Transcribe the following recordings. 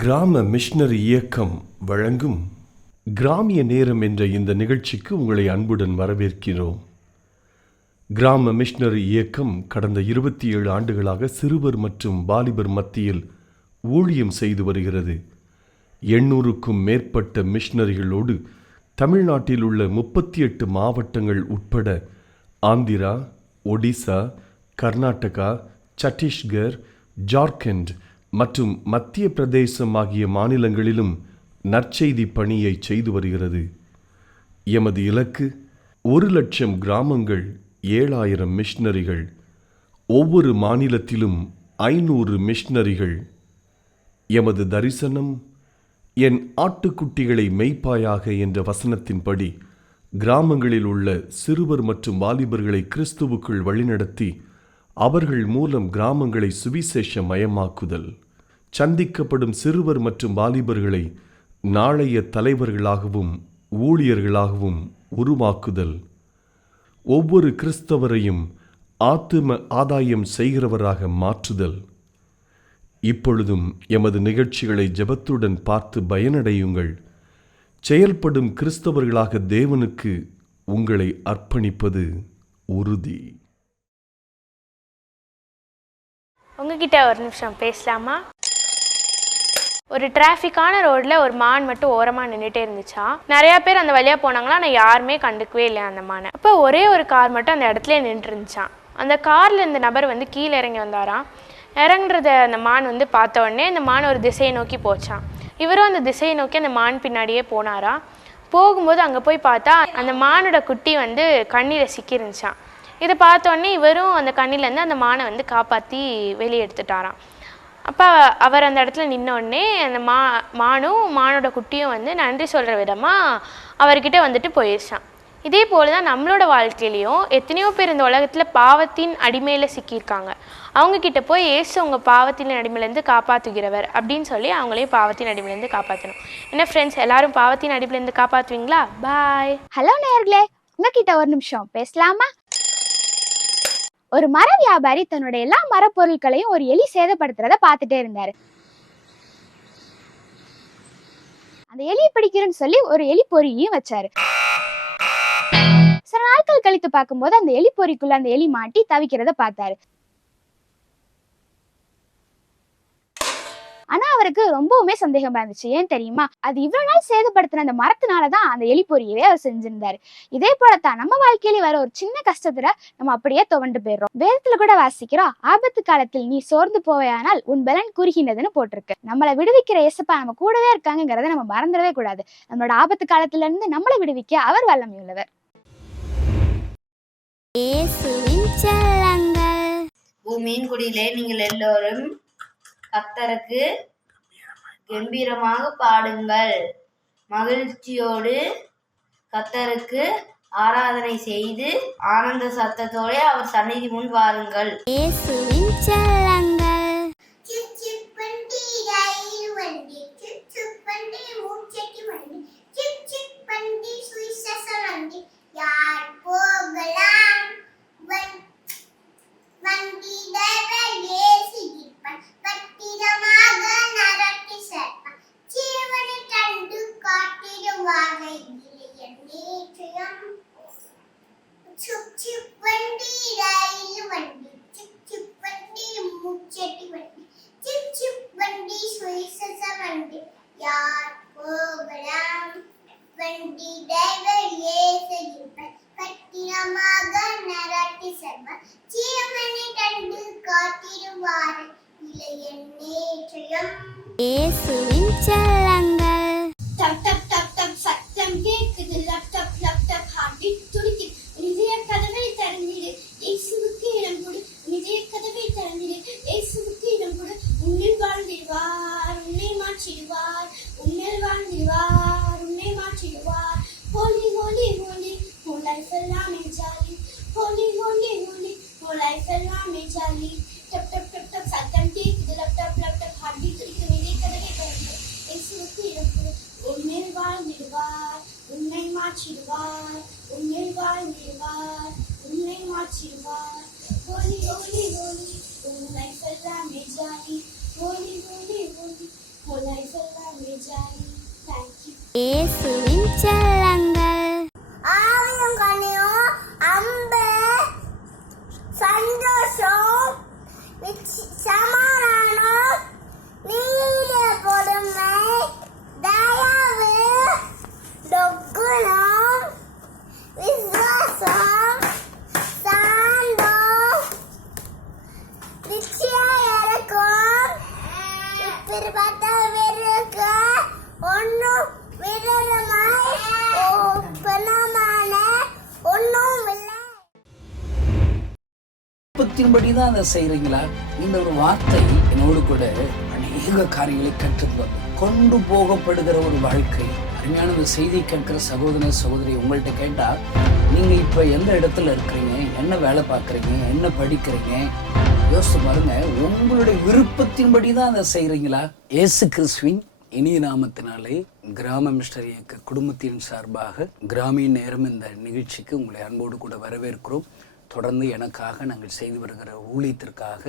கிராம மிஷனரி இயக்கம் வழங்கும் கிராமிய நேரம் என்ற இந்த நிகழ்ச்சிக்கு உங்களை அன்புடன் வரவேற்கிறோம். கிராம மிஷனரி இயக்கம் கடந்த 27 ஆண்டுகளாக சிறுவர் மற்றும் வாலிபர் மத்தியில் ஊழியம் செய்து வருகிறது. 800க்கும் மேற்பட்ட மிஷனரிகளோடு தமிழ்நாட்டில் உள்ள 38 மாவட்டங்கள் உட்பட ஆந்திரா, ஒடிசா, கர்நாடகா, சத்தீஸ்கர், ஜார்க்கண்ட் மற்றும் மத்திய பிரதேசம் ஆகிய மாநிலங்களிலும் நற்செய்தி பணியை செய்து வருகிறது. எமது இலக்கு 1,00,000 கிராமங்கள், 7,000 மிஷனரிகள், ஒவ்வொரு மாநிலத்திலும் 500 மிஷனரிகள். எமது தரிசனம் என் ஆட்டுக்குட்டிகளை மேய்ப்பாயாக என்ற வசனத்தின்படி கிராமங்களில் உள்ள சிறுவர் மற்றும் வாலிபர்களை கிறிஸ்துவுக்குள் வழிநடத்தி அவர்கள் மூலம் கிராமங்களை சுவிசேஷ மயமாக்குதல், சந்திக்கப்படும் சிறுவர் மற்றும் வாலிபர்களை நாளைய தலைவர்களாகவும் ஊழியர்களாகவும் உருவாக்குதல், ஒவ்வொரு கிறிஸ்தவரையும் ஆத்தும ஆதாயம் செய்கிறவராக மாற்றுதல். இப்பொழுதும் எமது நிகழ்ச்சிகளை ஜெபத்துடன் பார்த்து பயனடையுங்கள். செயல்படும் கிறிஸ்தவர்களாக தேவனுக்கு உங்களை அர்ப்பணிப்பது உறுதி. உங்ககிட்ட ஒரு நிமிஷம் பேசலாமா? ஒரு டிராஃபிக்கான ரோடில் ஒரு மான் மட்டும் ஓரமாக நின்றுட்டே இருந்துச்சா. நிறையா பேர் அந்த வழியாக போனாங்களா, ஆனால் யாருமே கண்டுக்கவே இல்லை அந்த மானை. அப்போ ஒரே ஒரு கார் மட்டும் அந்த இடத்துல நின்று இருந்துச்சான். அந்த காரில் இந்த நபர் கீழே இறங்கி வந்தாராம். இறங்குறத அந்த மான் பார்த்த உடனே அந்த மான் ஒரு திசையை நோக்கி போச்சான். இவரும் அந்த திசையை நோக்கி அந்த மான் பின்னாடியே போனாரா. போகும்போது அங்கே போய் பார்த்தா அந்த மானோட குட்டி கண்ணியில் சிக்கிருந்துச்சான். இதை பார்த்தோடனே இவரும் அந்த கண்ணிலேருந்து அந்த மானை காப்பாற்றி வெளியே எடுத்துட்டாராம். அப்போ அவர் அந்த இடத்துல நின்னோடனே அந்த மானும் மானோட குட்டியும் நன்றி சொல்கிற விதமாக அவர்கிட்ட போயிடுச்சான். இதே போல் தான் நம்மளோட வாழ்க்கையிலையும் எத்தனையோ பேர் இந்த உலகத்தில் பாவத்தின் அடிமையில் சிக்கியிருக்காங்க. அவங்கக்கிட்ட போய் ஏசு உங்கள் பாவத்தின் அடிமையிலேருந்து காப்பாற்றுகிறவர் அப்படின்னு சொல்லி அவங்களையும் பாவத்தின் அடிமையிலேருந்து காப்பாற்றணும். என்ன ஃப்ரெண்ட்ஸ், எல்லாரும் பாவத்தின் அடிமையிலேருந்து காப்பாற்றுவீங்களா? பாய். ஹலோ நேயர்களே, உங்ககிட்ட ஒரு நிமிஷம் பேசலாமா? ஒரு மர வியாபாரி தன்னுடைய எல்லா மரப்பொருட்களையும் ஒரு எலி சேதப்படுத்துறத பார்த்துட்டே இருந்தாரு. அந்த எலியை பிடிக்கிறேன்னு சொல்லி ஒரு எலி பொறியையும் வச்சாரு. சில நாட்கள் கழித்து பார்க்கும்போது அந்த எலி பொறிக்குள்ள அந்த எலி மாட்டி தவிக்கிறத பார்த்தாரு. ஆனா அவருக்கு ரொம்பவுமே சந்தேகமா இருந்துச்சு. ஏன் தெரியுமா? அது இவ்வளவு நாள் சேதப்படுத்தின அந்த மரத்தினாலதான் அந்த எலி பொறியவே அவர் செஞ்சிருந்தாரு. இதே போலத்தான் நம்ம வாழ்க்கையில வர ஒரு சின்ன கஷ்டத்துல நம்ம அப்படியே துவண்டு போயிடுறோம். வேதத்துல கூட வாசிக்கிறோம், ஆபத்து காலத்தில் நீ சோர்ந்து போவையானால் உன் பலன் குறுகினதுன்னு போட்டிருக்கு. நம்மளை விடுவிக்கிற இயேசப்பா நம்ம கூடவே இருக்காங்கிறத நம்ம மறந்துடவே கூடாது. நம்மளோட ஆபத்து காலத்துல இருந்து நம்மளை விடுவிக்க அவர் வல்லமையுள்ளவர். பூமியின் குடியிலே நீங்கள் எல்லோரும் கர்த்தருக்கு கம்பீரமாக பாடுங்கள், மகிழ்ச்சியோடு கர்த்தருக்கு ஆராதனை செய்து ஆனந்த சத்தத்தோடு அவர் சந்நிதி முன் வாருங்கள். Holy, holy, holy, holy, life இயேசுவின் செல்லங்கள். ஆவியும் கனியும் அன்பு சந்தோஷம் சமாதானம் நீடிய பொறுமை தயவு நற்குணம் விசுவாசம் சாந்தம் நிச்சய இறக்கம் இப்படிப்பட்டவருக்கு ஒன்றும் விரோதமாய் பணமான ஒன்றும் இல்லை. விருப்பத்தின்படிதான் அதை செய்றீங்களா? இந்த ஒரு வார்த்தை என்னோடு கூட அநேக காரியங்களை கற்றுக் கொண்டு போகப்படுகிற ஒரு வாழ்க்கை. அருமையான இந்த செய்தி கேட்கிற சகோதர சகோதரி, உங்கள்கிட்ட கேட்டா நீங்க இப்ப எந்த இடத்துல இருக்கிறீங்க, என்ன வேலை பார்க்குறீங்க, என்ன படிக்கிறீங்க, யோசிச்சு பாருங்க. உங்களுடைய விருப்பத்தின்படிதான் அதை செய்றீங்களா? இயேசு கிறிஸ்துவின் இனிய நாமத்தினாலே கிராம மிஸ்டர் இயக்க குடும்பத்தின் சார்பாக கிராமிய நேரம் இந்த நிகழ்ச்சிக்கு உங்களை அன்போடு கூட வரவேற்கிறோம். தொடர்ந்து எனக்காக நாங்கள் செய்து வருகிற ஊழியத்திற்காக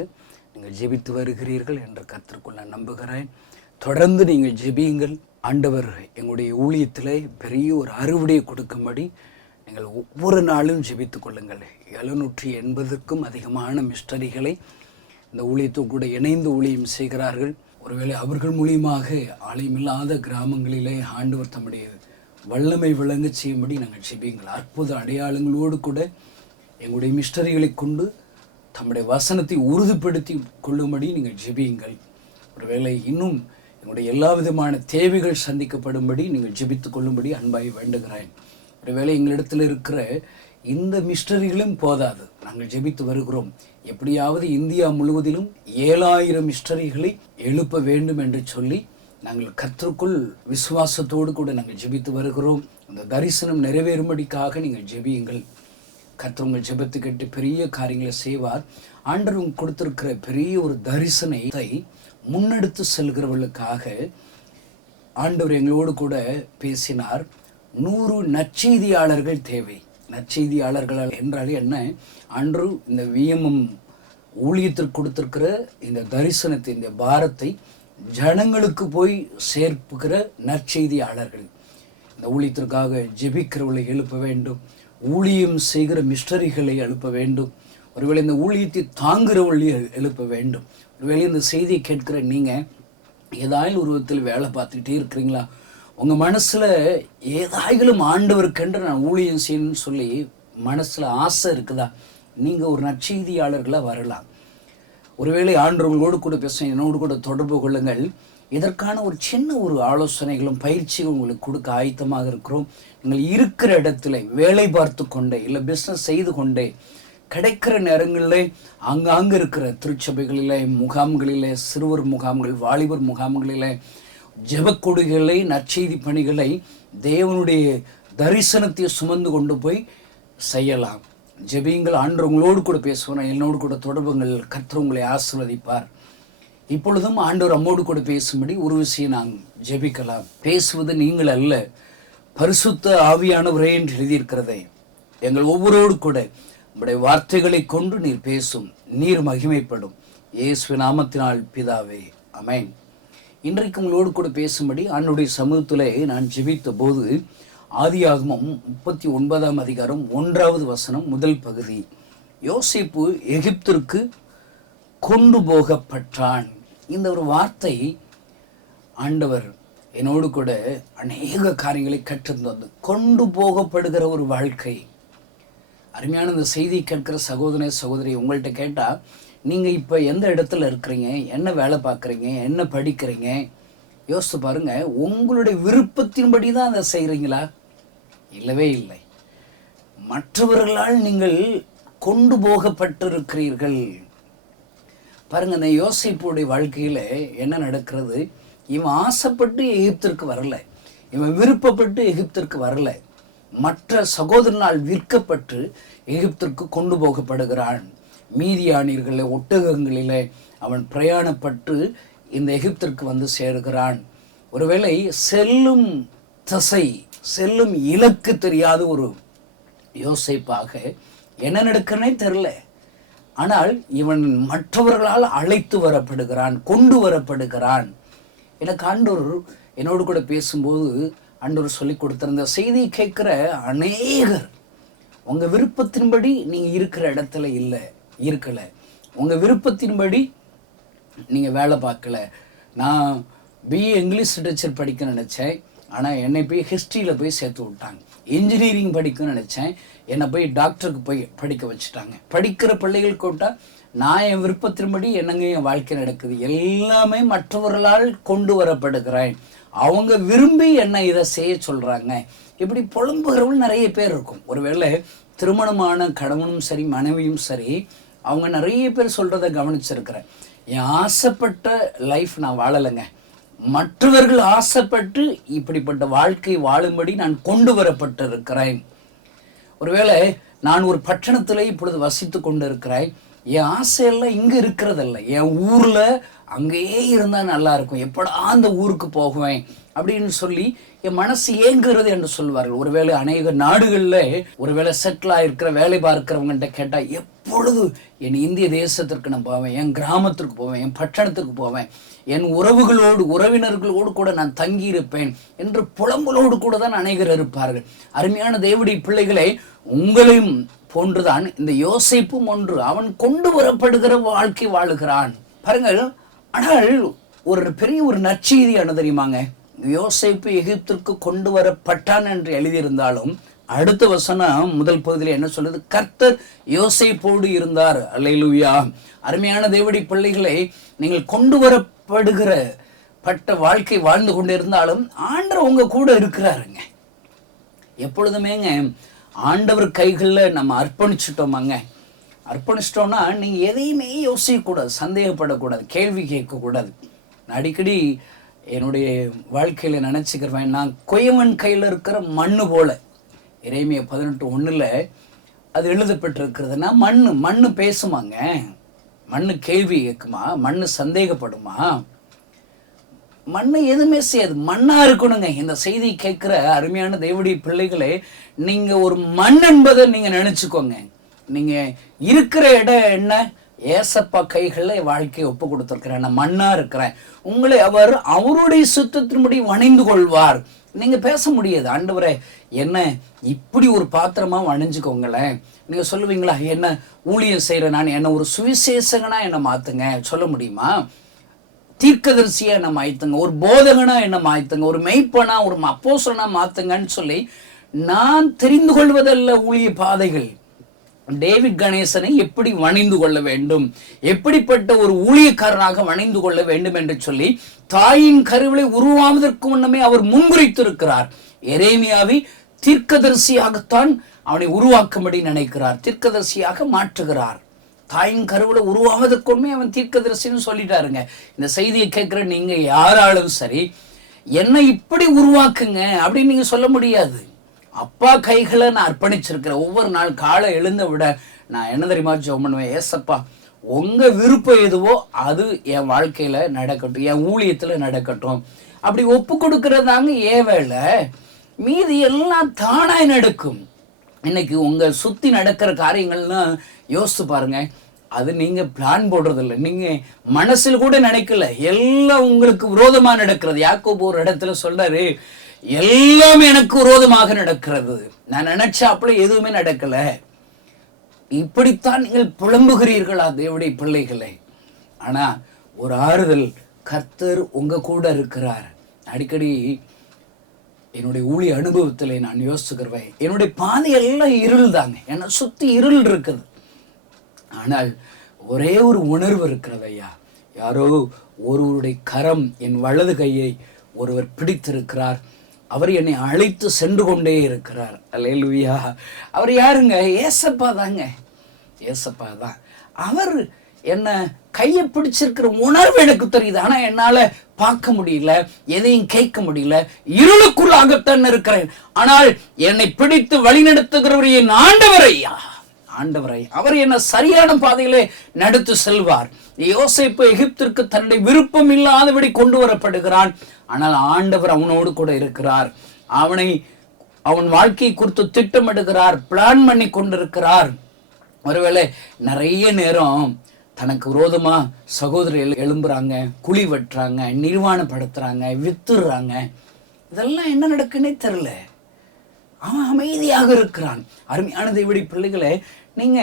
நீங்கள் ஜெபித்து வருகிறீர்கள் என்று கர்த்தருக்குள் நான் நம்புகிறேன். தொடர்ந்து நீங்கள் ஜெபியுங்கள். ஆண்டவர் எங்களுடைய ஊழியத்தில் பெரிய ஒரு அறுவடையை கொடுக்கும்படி நீங்கள் ஒவ்வொரு நாளும் ஜெபித்து கொள்ளுங்கள். 780க்கும் அதிகமான மிஸ்டரிகளை இந்த ஊழியத்தோடு கூட இணைந்து ஊழியம் செய்கிறார்கள். ஒருவேளை அவர்கள் மூலியமாக ஆலயமில்லாத கிராமங்களிலே ஆண்டவர் தம்முடைய வல்லமை விளங்க செய்யும்படி நாங்கள் ஜெபியுங்கள். அற்புத அடையாளங்களோடு கூட எங்களுடைய மிஸ்டரிகளை கொண்டு தம்முடைய வசனத்தை உறுதிப்படுத்தி கொள்ளும்படி நீங்கள் ஜெபியுங்கள். ஒருவேளை இன்னும் எங்களுடைய எல்லா விதமான தேவைகள் சந்திக்கப்படும்படி நீங்கள் ஜெபித்து கொள்ளும்படி அன்பாய் வேண்டுகிறேன். ஒருவேளை எங்களிடத்தில் இருக்கிற இந்த மிஸ்டரிகளும் போதாது, நாங்கள் ஜெபித்து வருகிறோம். எப்படியாவது இந்தியா முழுவதிலும் 7000 மிஸ்டரிகளை எழுப்ப வேண்டும் என்று சொல்லி நாங்கள் கர்த்தருக்குள் விசுவாசத்தோடு கூட நாங்கள் ஜெபித்து வருகிறோம். அந்த தரிசனம் நிறைவேறும்படிக்காக நீங்கள் ஜெபியுங்கள். கர்த்தர் உங்கள் ஜெபத்து கேட்டு பெரிய காரியங்களை செய்வார். ஆண்டவர் கொடுத்திருக்கிற பெரிய ஒரு தரிசனத்தை முன்னெடுத்து செல்கிறவர்களுக்காக ஆண்டவர் எங்களோடு கூட பேசினார். 100 நற்செய்தியாளர்கள் தேவை. நற்செய்தியாளர்கள் என்றாலே என்ன? அன்று இந்த விஎம்எம் ஊழியத்திற்கு கொடுத்திருக்கிற இந்த தரிசனத்தை, இந்த பாரத்தை ஜனங்களுக்கு போய் சேர்ப்புகிற நற்செய்தியாளர்கள். இந்த ஊழியத்திற்காக ஜெபிக்கிறவர்களை எழுப்ப வேண்டும். ஊழியம் செய்கிற மிஸ்டரிகளை எழுப்ப வேண்டும். ஒருவேளை இந்த ஊழியத்தை தாங்குகிறவர்களை எழுப்ப வேண்டும். ஒருவேளை இந்த செய்தியை கேட்கிற நீங்கள் ஏதாயும் உருவத்தில் வேலை பார்த்துக்கிட்டே இருக்கிறீங்களா? உங்கள் மனசில் ஏதாயிலும் ஆண்டவருக்கென்று நான் ஊழியம் செய்யணும்னு சொல்லி மனசில் ஆசை இருக்குதா? நீங்கள் ஒரு நற்செய்தியாளர்களாக வரலாம். ஒருவேளை ஆண்டவர்களோடு கூட பேசும், என்னோடு கூட தொடர்பு கொள்ளுங்கள். இதற்கான ஒரு சின்ன ஒரு ஆலோசனைகளும் பயிற்சிகளும் உங்களுக்கு கொடுக்க ஆயத்தமாக இருக்கிறோம். நீங்கள் இருக்கிற இடத்துல வேலை பார்த்து கொண்டே இல்லை பிஸ்னஸ் செய்து கொண்டே கிடைக்கிற நேரங்களில் அங்காங்கே இருக்கிற திருச்சபைகளிலே, முகாம்களிலே, சிறுவர் முகாம்கள், வாலிபர் முகாம்களிலே ஜெபக்கொடுகளை, நற்செய்தி பணிகளை தேவனுடைய தரிசனத்தை சுமந்து கொண்டு போய் செய்யலாம். ஜெபியுங்கள். ஆண்டவர் உங்களோடு கூட பேசுவார். என்னோடு கூட தொடர்புங்கள். கர்த்தர் உங்களை ஆசீர்வதிப்பார். இப்பொழுதும் ஆண்டவர் அம்மோடு கூட பேசும்படி ஒரு விஷயம் நாங்கள் ஜெபிக்கலாம். பேசுவது நீங்கள் அல்ல, பரிசுத்த ஆவியானவரே என்று எழுதியிருக்கிறதே. எங்கள் ஒவ்வொருவரோடு கூட உங்களுடைய வார்த்தைகளை கொண்டு நீர் பேசும், நீர் மகிமைப்படும். இயேசு நாமத்தினால் பிதாவே, ஆமென். இன்றைக்கு உங்களோடு கூட பேசும்படி ஆண்டவருடைய சமூகத்திலே நான் ஜெபித்த போது ஆதியாகமம் 39ஆம் அதிகாரம் 1வது வசனம் முதல் பகுதி. யோசேப்பு எகிப்திற்கு கொண்டு போகப்பட்டான். இந்த ஒரு வார்த்தை ஆண்டவர் என்னோடு கூட அநேக காரியங்களை கற்றிருந்தது. கொண்டு போகப்படுகிற ஒரு வாழ்க்கை. அருமையான இந்த செய்தியை கேட்கிற சகோதர சகோதரி, உங்கள்கிட்ட கேட்டால் நீங்கள் இப்போ எந்த இடத்துல இருக்கிறீங்க, என்ன வேலை பார்க்குறீங்க, என்ன படிக்கிறீங்க, யோசித்து பாருங்கள். உங்களுடைய விருப்பத்தின்படி தான் அதை செய்கிறீங்களா? இல்லவே இல்லை. மற்றவர்களால் நீங்கள் கொண்டு போகப்பட்டிருக்கிறீர்கள். பாருங்க, இந்த யோசேப்புடைய வாழ்க்கையில் என்ன நடக்கிறது? இவன் ஆசைப்பட்டு எகிப்திற்கு வரல, இவன் விருப்பப்பட்டு எகிப்திற்கு வரல. மற்ற சகோதரனால் விற்கப்பட்டு எகிப்திற்கு கொண்டு போகப்படுகிறான். மீதியானியர்களே, ஒட்டகங்களிலே அவன் பிரயாணப்பட்டு இந்த எகிப்திற்கு வந்து சேர்கிறான். ஒருவேளை செல்லும் திசை, செல்லும் இலக்கு தெரியாத ஒரு யோசேப்பாக என்ன நடக்கிறனே தெரில. ஆனால் இவன் மற்றவர்களால் அழைத்து வரப்படுகிறான், கொண்டு வரப்படுகிறான். எனக்கு ஆண்டவர் என்னோடு கூட பேசும்போது ஆண்டவர் சொல்லி கொடுத்திருந்த செய்தி கேட்குற அநேகர் உங்கள் விருப்பத்தின்படி நீங்கள் இருக்கிற இடத்துல இருக்கலை, உங்கள் விருப்பத்தின்படி நீங்கள் வேலை பார்க்கல. நான் பிஏ இங்கிலீஷ் லிட்ரேச்சர் படிக்க நினச்சேன், ஆனால் என்னை போய் ஹிஸ்ட்ரியில் போய் சேர்த்து விட்டாங்க. இன்ஜினியரிங் படிக்கணும்னு நினச்சேன், என்னை போய் டாக்டருக்கு போய் படிக்க வச்சுட்டாங்க. படிக்கிற பிள்ளைகள் கூட்டால் நான் என் விருப்பத்தின்படி என்னங்க என் வாழ்க்கை நடக்குது, எல்லாமே மற்றவர்களால் கொண்டு வரப்படுகிறேன், அவங்க விரும்பி என்னை இதை செய்ய சொல்கிறாங்க. இப்படி புலம்புகிறவங்க நிறைய பேர் இருக்கும். ஒருவேளை திருமணமான கணவனும் சரி மனைவியும் சரி, அவங்க நிறைய பேர் சொல்கிறத கவனிச்சிருக்கிறேன். என் ஆசைப்பட்ட லைஃப் நான் வாழலைங்க, மற்றவர்கள் ஆசைப்பட்டு இப்படிப்பட்ட வாழ்க்கை வாழும்படி நான் கொண்டு வரப்பட்டிருக்கிறேன். ஒருவேளை நான் ஒரு பட்டணத்தில் இப்பொழுது வசித்து கொண்டு இருக்கிறேன், என் ஆசையெல்லாம் இங்கே இருக்கிறதில்ல, என் ஊரில் அங்கேயே இருந்தால் நல்லா இருக்கும், எப்படா அந்த ஊருக்கு போகுவேன் அப்படின்னு சொல்லி என் மனசு ஏங்குறது என்று சொல்வார்கள். ஒருவேளை அநேக நாடுகளில் ஒருவேளை செட்டில் ஆகிருக்கிற வேலை பார்க்கிறவங்கள்ட்ட கேட்டால் எப்பொழுது என் இந்திய தேசத்திற்கு நான் போவேன், என் கிராமத்திற்கு போவேன், என் பட்டணத்துக்கு போவேன், என் உறவினர்களோடு கூட நான் தங்கியிருப்பேன் என்று புலம்பலோடு கூட தான் அநேகர் இருப்பார்கள். அருமையான தேவனுடைய பிள்ளைகளை, உங்களையும் போன்றுதான் இந்த யோசேப்பும் ஒன்று. அவன் கொண்டு வரப்படுகிற வாழ்க்கை வாழுகிறான் பாருங்கள். ஆனால் ஒரு பெரிய ஒரு நற்செய்தி என்ன தெரியுமாங்க? யோசேப்பு எகிப்திற்கு கொண்டு வரப்பட்டான் என்று எழுதியிருந்தாலும் அடுத்த வசனம் முதல் பகுதியில் என்ன சொல்லுது? கர்த்தர் யோசேப்போடு இருந்தார். அல்லேலூயா. அருமையான தேவனுடைய பிள்ளைகளை, நீங்கள் கொண்டு வரப்படுகிற வாழ்க்கை வாழ்ந்து கொண்டு இருந்தாலும் ஆண்டவர் உங்க கூட இருக்கிறாருங்க. எப்பொழுதுமேங்க ஆண்டவர் கைகளில் நம்ம அர்ப்பணிச்சிட்டோமாங்க, அர்ப்பணிச்சிட்டோம்னா நீங்கள் எதையுமே யோசிக்கக்கூடாது, சந்தேகப்படக்கூடாது, கேள்வி கேட்கக்கூடாது. நான் அடிக்கடி என்னுடைய வாழ்க்கையில் நினச்சிக்கிறேன், நான் கொயவன் கையில் இருக்கிற மண்ணு போல. எரேமியா 18:1 அது எழுதப்பட்டிருக்கிறதுனா, மண்ணு பேசுமாங்க, மண்ணு கேள்வி கேட்குமா, மண்ணு சந்தேகப்படுமா? மண்ணை எதுவுமே செய்யாது, மண்ணா இருக்கணுங்க. இந்த செய்தி கேட்கிற அருமையான தேவனுடைய பிள்ளைகளே, நீங்க ஒரு மண் என்பதை நீங்க நினைச்சுக்கோங்க. நீங்க இருக்கிற இடம் என்ன? ஏசப்பா கைகள்ல வாழ்க்கையை ஒப்பு கொடுத்திருக்கிறேன், நான் மண்ணா இருக்கிறேன். உங்களை அவர் அவருடைய சுத்தத்தின்படி வணைந்து கொள்வார். நீங்க பேச முடியாது, ஆண்டவரே என்ன இப்படி ஒரு பாத்திரமா வணைஞ்சுக்கோங்களேன். நீங்க சொல்லுவீங்களா, என்ன ஊழியம் செய்யற நான், என்ன ஒரு சுவிசேஷகனா என்ன மாத்துங்க, சொல்ல முடியுமா? தீர்க்கதரிசியா என்ன மாத்துங்க, ஒரு போதகனா என்ன மாத்துங்க, ஒரு மெய்ப்பனா ஒரு அப்போஸ்தலனா மாத்துங்கன்னு சொல்லி நான் தெரிந்து கொள்வதல்ல ஊழிய பாதைகள். டேவிட் கணேசனை எப்படி வணைந்து கொள்ள வேண்டும், எப்படிப்பட்ட ஒரு ஊழியக்காரனாக வணைந்து கொள்ள வேண்டும் என்று சொல்லி தாயின் கருவிலை உருவாவதற்கு முன்னமே அவர் முன்குறித்திருக்கிறார். எரேமியாவை தீர்க்கதரிசியாகத்தான் அவனை உருவாக்கும்படி நினைக்கிறார், தீர்க்கதரிசியாக மாற்றுகிறார். தாயின் கருவில உருவாவதற்குமே அவன் தீர்க்கதரிசின்னு சொல்லிட்டாருங்க. இந்த செய்தியை கேட்கிற நீங்க யாராலும் சரி, என்னை இப்படி உருவாக்குங்க அப்படின்னு நீங்க சொல்ல முடியாது. அப்பா கைகளை நான் அர்ப்பணிச்சிருக்கிறேன். ஒவ்வொரு நாள் காலை எழுந்த விட நான் என்ன தெரியுமா ஜெபம் பண்ணுவேன்? ஏசப்பா, உங்க விருப்பம் எதுவோ அது என் வாழ்க்கையில நடக்கட்டும், என் ஊழியத்துல நடக்கட்டும். அப்படி ஒப்பு கொடுக்கறதாங்க ஏன் வேலை, மீதி எல்லாம் தானாய் நடக்கும். இன்னைக்கு உங்க சுத்தி நடக்கிற காரியங்கள்லாம் யோசித்து பாருங்க. அது நீங்க பிளான் போடுறது இல்லை, நீங்க மனசுல கூட நினைக்கல, எல்லாம் உங்களுக்கு விரோதமா நடக்கிறது. யாக்கோபு ஒரு இடத்துல சொல்றாரு, எல்லாம் எனக்கு விரோதமாக நடக்கிறது, நான் நினைச்சாப்புல எதுவுமே நடக்கல. இப்படித்தான் நீங்கள் புலம்புகிறீர்களா தேவனுடைய பிள்ளைகளை? ஆனா ஒரு ஆறுதல், கர்த்தர் உங்க கூட இருக்கிறார். அடிக்கடி என்னுடைய ஊழிய அனுபவத்தில் நான் யோசிச்சுக்கிறேன், என்னுடைய பாதை எல்லாம் இருள் தாங்க, என்னை சுத்தி இருள் இருக்குது. ஆனால் ஒரே ஒரு உணர்வு இருக்கிறது ஐயா, யாரோ ஒருவருடைய கரம் என் வலது கையை ஒருவர் பிடித்திருக்கிறார், அவர் என்னை அழைத்து சென்று கொண்டே இருக்கிறார். அல்லேலூயா. அவர் யாருங்க? ஏசப்பா தாங்க, ஏசப்பா தான். அவர் என்ன கையை பிடிச்சிருக்கிற உணர்வு எனக்கு தெரியுது, ஆனா என்னால பார்க்க முடியல, எதையும் கேட்க முடியல, இருளுக்குள்ளாகத்தான் இருக்கிறேன். ஆனால் என்னை பிடித்து வழிநடத்துகிறவர் என் ஆண்டவர் ஐயா, ஆண்டவரை. அவர் என்ன சரியான பாதையிலே நடத்து செல்வார். யோசேப்பு எகிப்திற்கு தன்னுடைய விருப்பம் இல்லாதபடி கொண்டு வரப்படுகிறான், ஆனால் ஆண்டவர் அவனோடு கூட இருக்கிறார். அவன் வாழ்க்கையை குறித்து திட்டமிடுகிறார், பிளான் பண்ணி கொண்டிருக்கிறார். ஒருவேளை நிறைய நேரம் தனக்கு விரோதமா சகோதரர்கள் எழும்புறாங்க, குழி வெட்டுறாங்க, நிர்வாணப்படுத்துறாங்க, வித்துடுறாங்க. இதெல்லாம் என்ன நடக்குன்னே தெரியல. அவன் அமைதியாக இருக்கிறான். அருமையான தேவனுடைய பிள்ளைகளே, நீங்க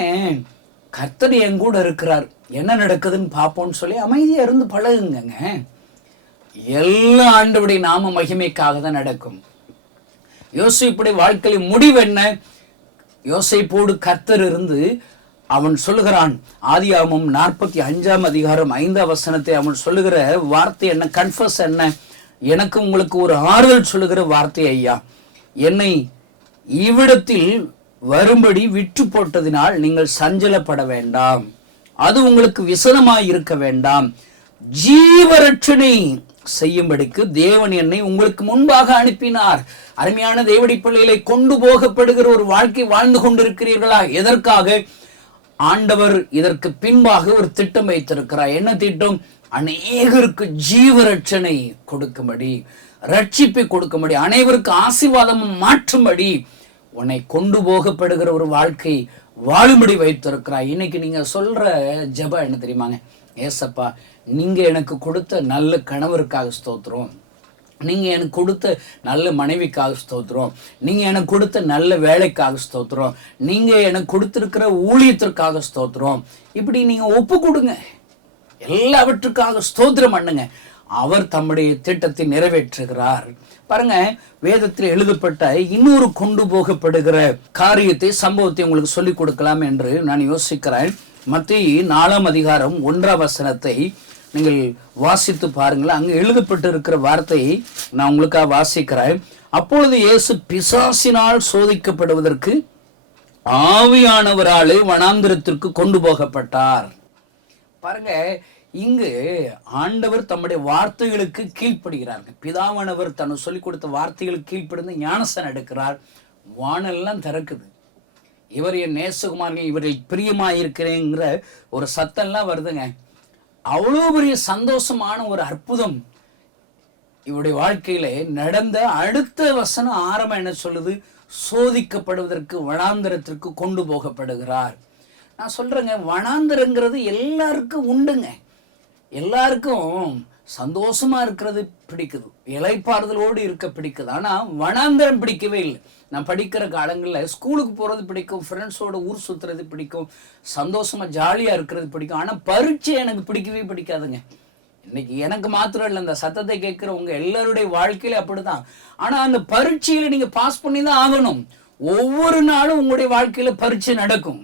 கர்த்தர் என் கூட இருக்கிறார், என்ன நடக்குதுன்னு பார்ப்போம்னு சொல்லி அமைதியா இருந்து பழகுங்க. எல்லா ஆண்டவருடைய நாம மகிமைக்காக தான் நடக்கும். யோசேப்புடைய வாழ்க்கையில் முடிவு என்ன? யோசேப்போடு கர்த்தர் இருந்து அவன் சொல்லுகிறான். ஆதியாகமம் 45 அதிகாரம் 5 வசனத்தை அவன் சொல்லுகிற வார்த்தை என்ன? கன்ஃபஸ் என்ன? எனக்கு உங்களுக்கு ஒரு ஆறுதல் சொல்லுகிற வார்த்தை, ஐயா, என்னை இவ்விடத்தில் வரும்படி விற்று போட்டதினால் நீங்கள் சஞ்சலப்பட வேண்டாம், அது உங்களுக்கு விசனமாய் இருக்க வேண்டாம். ஜீவரட்சணை செய்யும்படிக்கு தேவன் என்னை உங்களுக்கு முன்பாக அனுப்பினார். அருமையான தேவனுடைய பிள்ளைகளை, கொண்டு போகப்படுகிற ஒரு வாழ்க்கை வாழ்ந்து கொண்டிருக்கிறீர்களா? எதற்காக? ஆண்டவர் இதற்கு பின்பாக ஒரு திட்டம் வைத்திருக்கிறார். என்ன திட்டம்? அநேகருக்கு ஜீவரட்சணை கொடுக்கும்படி, ரட்சிப்பை கொடுக்கும்படி, அனைவருக்கு ஆசீர்வாதமும் மாற்றும்படி உன்னை கொண்டு போகப்படுகிற ஒரு வாழ்க்கை வாழும்படி வைத்திருக்கிறார். இன்னைக்கு நீங்க சொல்ற ஜெபம் என்ன தெரியுமாங்க? ஏசப்பா, நீங்க எனக்கு கொடுத்த நல்ல கணவருக்காக ஸ்தோத்திரம், நீங்க எனக்கு கொடுத்த நல்ல மனைவிக்காக ஸ்தோத்திரம், நீங்க எனக்கு கொடுத்த நல்ல வேலைக்காக ஸ்தோத்திரம், நீங்க எனக்கு கொடுத்திருக்கிற ஊழியத்திற்காக ஸ்தோத்திரம். இப்படி நீங்க ஒப்பு கொடுங்க, எல்லாவற்றுக்காக ஸ்தோத்திரம் பண்ணுங்க. அவர் தம்முடைய திட்டத்தை நிறைவேற்றுகிறார். பாருங்க, வேதத்தில் எழுதப்பட்ட இன்னொரு கொண்டு போகப்படுகிற காரியத்தை, சம்பவத்தை உங்களுக்கு சொல்லிக் கொடுக்கலாம் என்று நான் யோசிக்கிறேன். மத்தேயு 4 அதிகாரம் 1 வசனத்தை நீங்கள் வாசித்து பாருங்கள். அங்கு எழுதப்பட்டு இருக்கிற வார்த்தையை நான் உங்களுக்காக வாசிக்கிறேன். அப்பொழுது இயேசு பிசாசினால் சோதிக்கப்படுவதற்கு ஆவியானவராலே வனாந்திரத்திற்கு கொண்டு போகப்பட்டார். பாருங்க, இங்கு ஆண்டவர் தம்முடைய வார்த்தைகளுக்கு கீழ்ப்படுகிறார்கள். பிதாவானவர் தனக்கு சொல்லிக் கொடுத்த வார்த்தைகளுக்கு கீழ்ப்படிந்து ஞானஸ்தானம் எடுக்கிறார். வானெல்லாம் திறக்குது. இவர் என் நேசகுமார்கள், இவரில் பிரியமாயிருக்கிறேங்கிற ஒரு சத்தம்லாம் வருதுங்க. அவ்வளோ பெரிய சந்தோஷமான ஒரு அற்புதம் இவருடைய வாழ்க்கையில நடந்த. அடுத்த வசனம் ஆரம்பம் என்ன சொல்லுது? சோதிக்கப்படுவதற்கு வனாந்தரத்திற்கு கொண்டு போகப்படுகிறார். நான் சொல்றேங்க, வனாந்தரங்கிறது எல்லாருக்கும் உண்டுங்க. எல்லாருக்கும் சந்தோஷமா இருக்கிறது பிடிக்குது, இலைப்பாறுதலோடு இருக்க பிடிக்குது. ஆனா வனாந்தரம் பிடிக்கவே இல்லை. நான் படிக்கிற காலங்களில் ஸ்கூலுக்கு போறது பிடிக்கும், ஃப்ரெண்ட்ஸோட ஊர் சுத்துறது பிடிக்கும், சந்தோஷமா ஜாலியா இருக்கிறது பிடிக்கும். ஆனா பரீட்சை எனக்கு பிடிக்கவே பிடிக்காதுங்க. இன்னைக்கு எனக்கு மாத்திரம் இல்லை, இந்த சத்தத்தை கேட்கிற உங்க எல்லாருடைய வாழ்க்கையில அப்படிதான். ஆனா அந்த பரீட்சையில நீங்க பாஸ் பண்ணி தான் ஆகணும். ஒவ்வொரு நாளும் உங்களுடைய வாழ்க்கையில பரீட்சை நடக்கும்.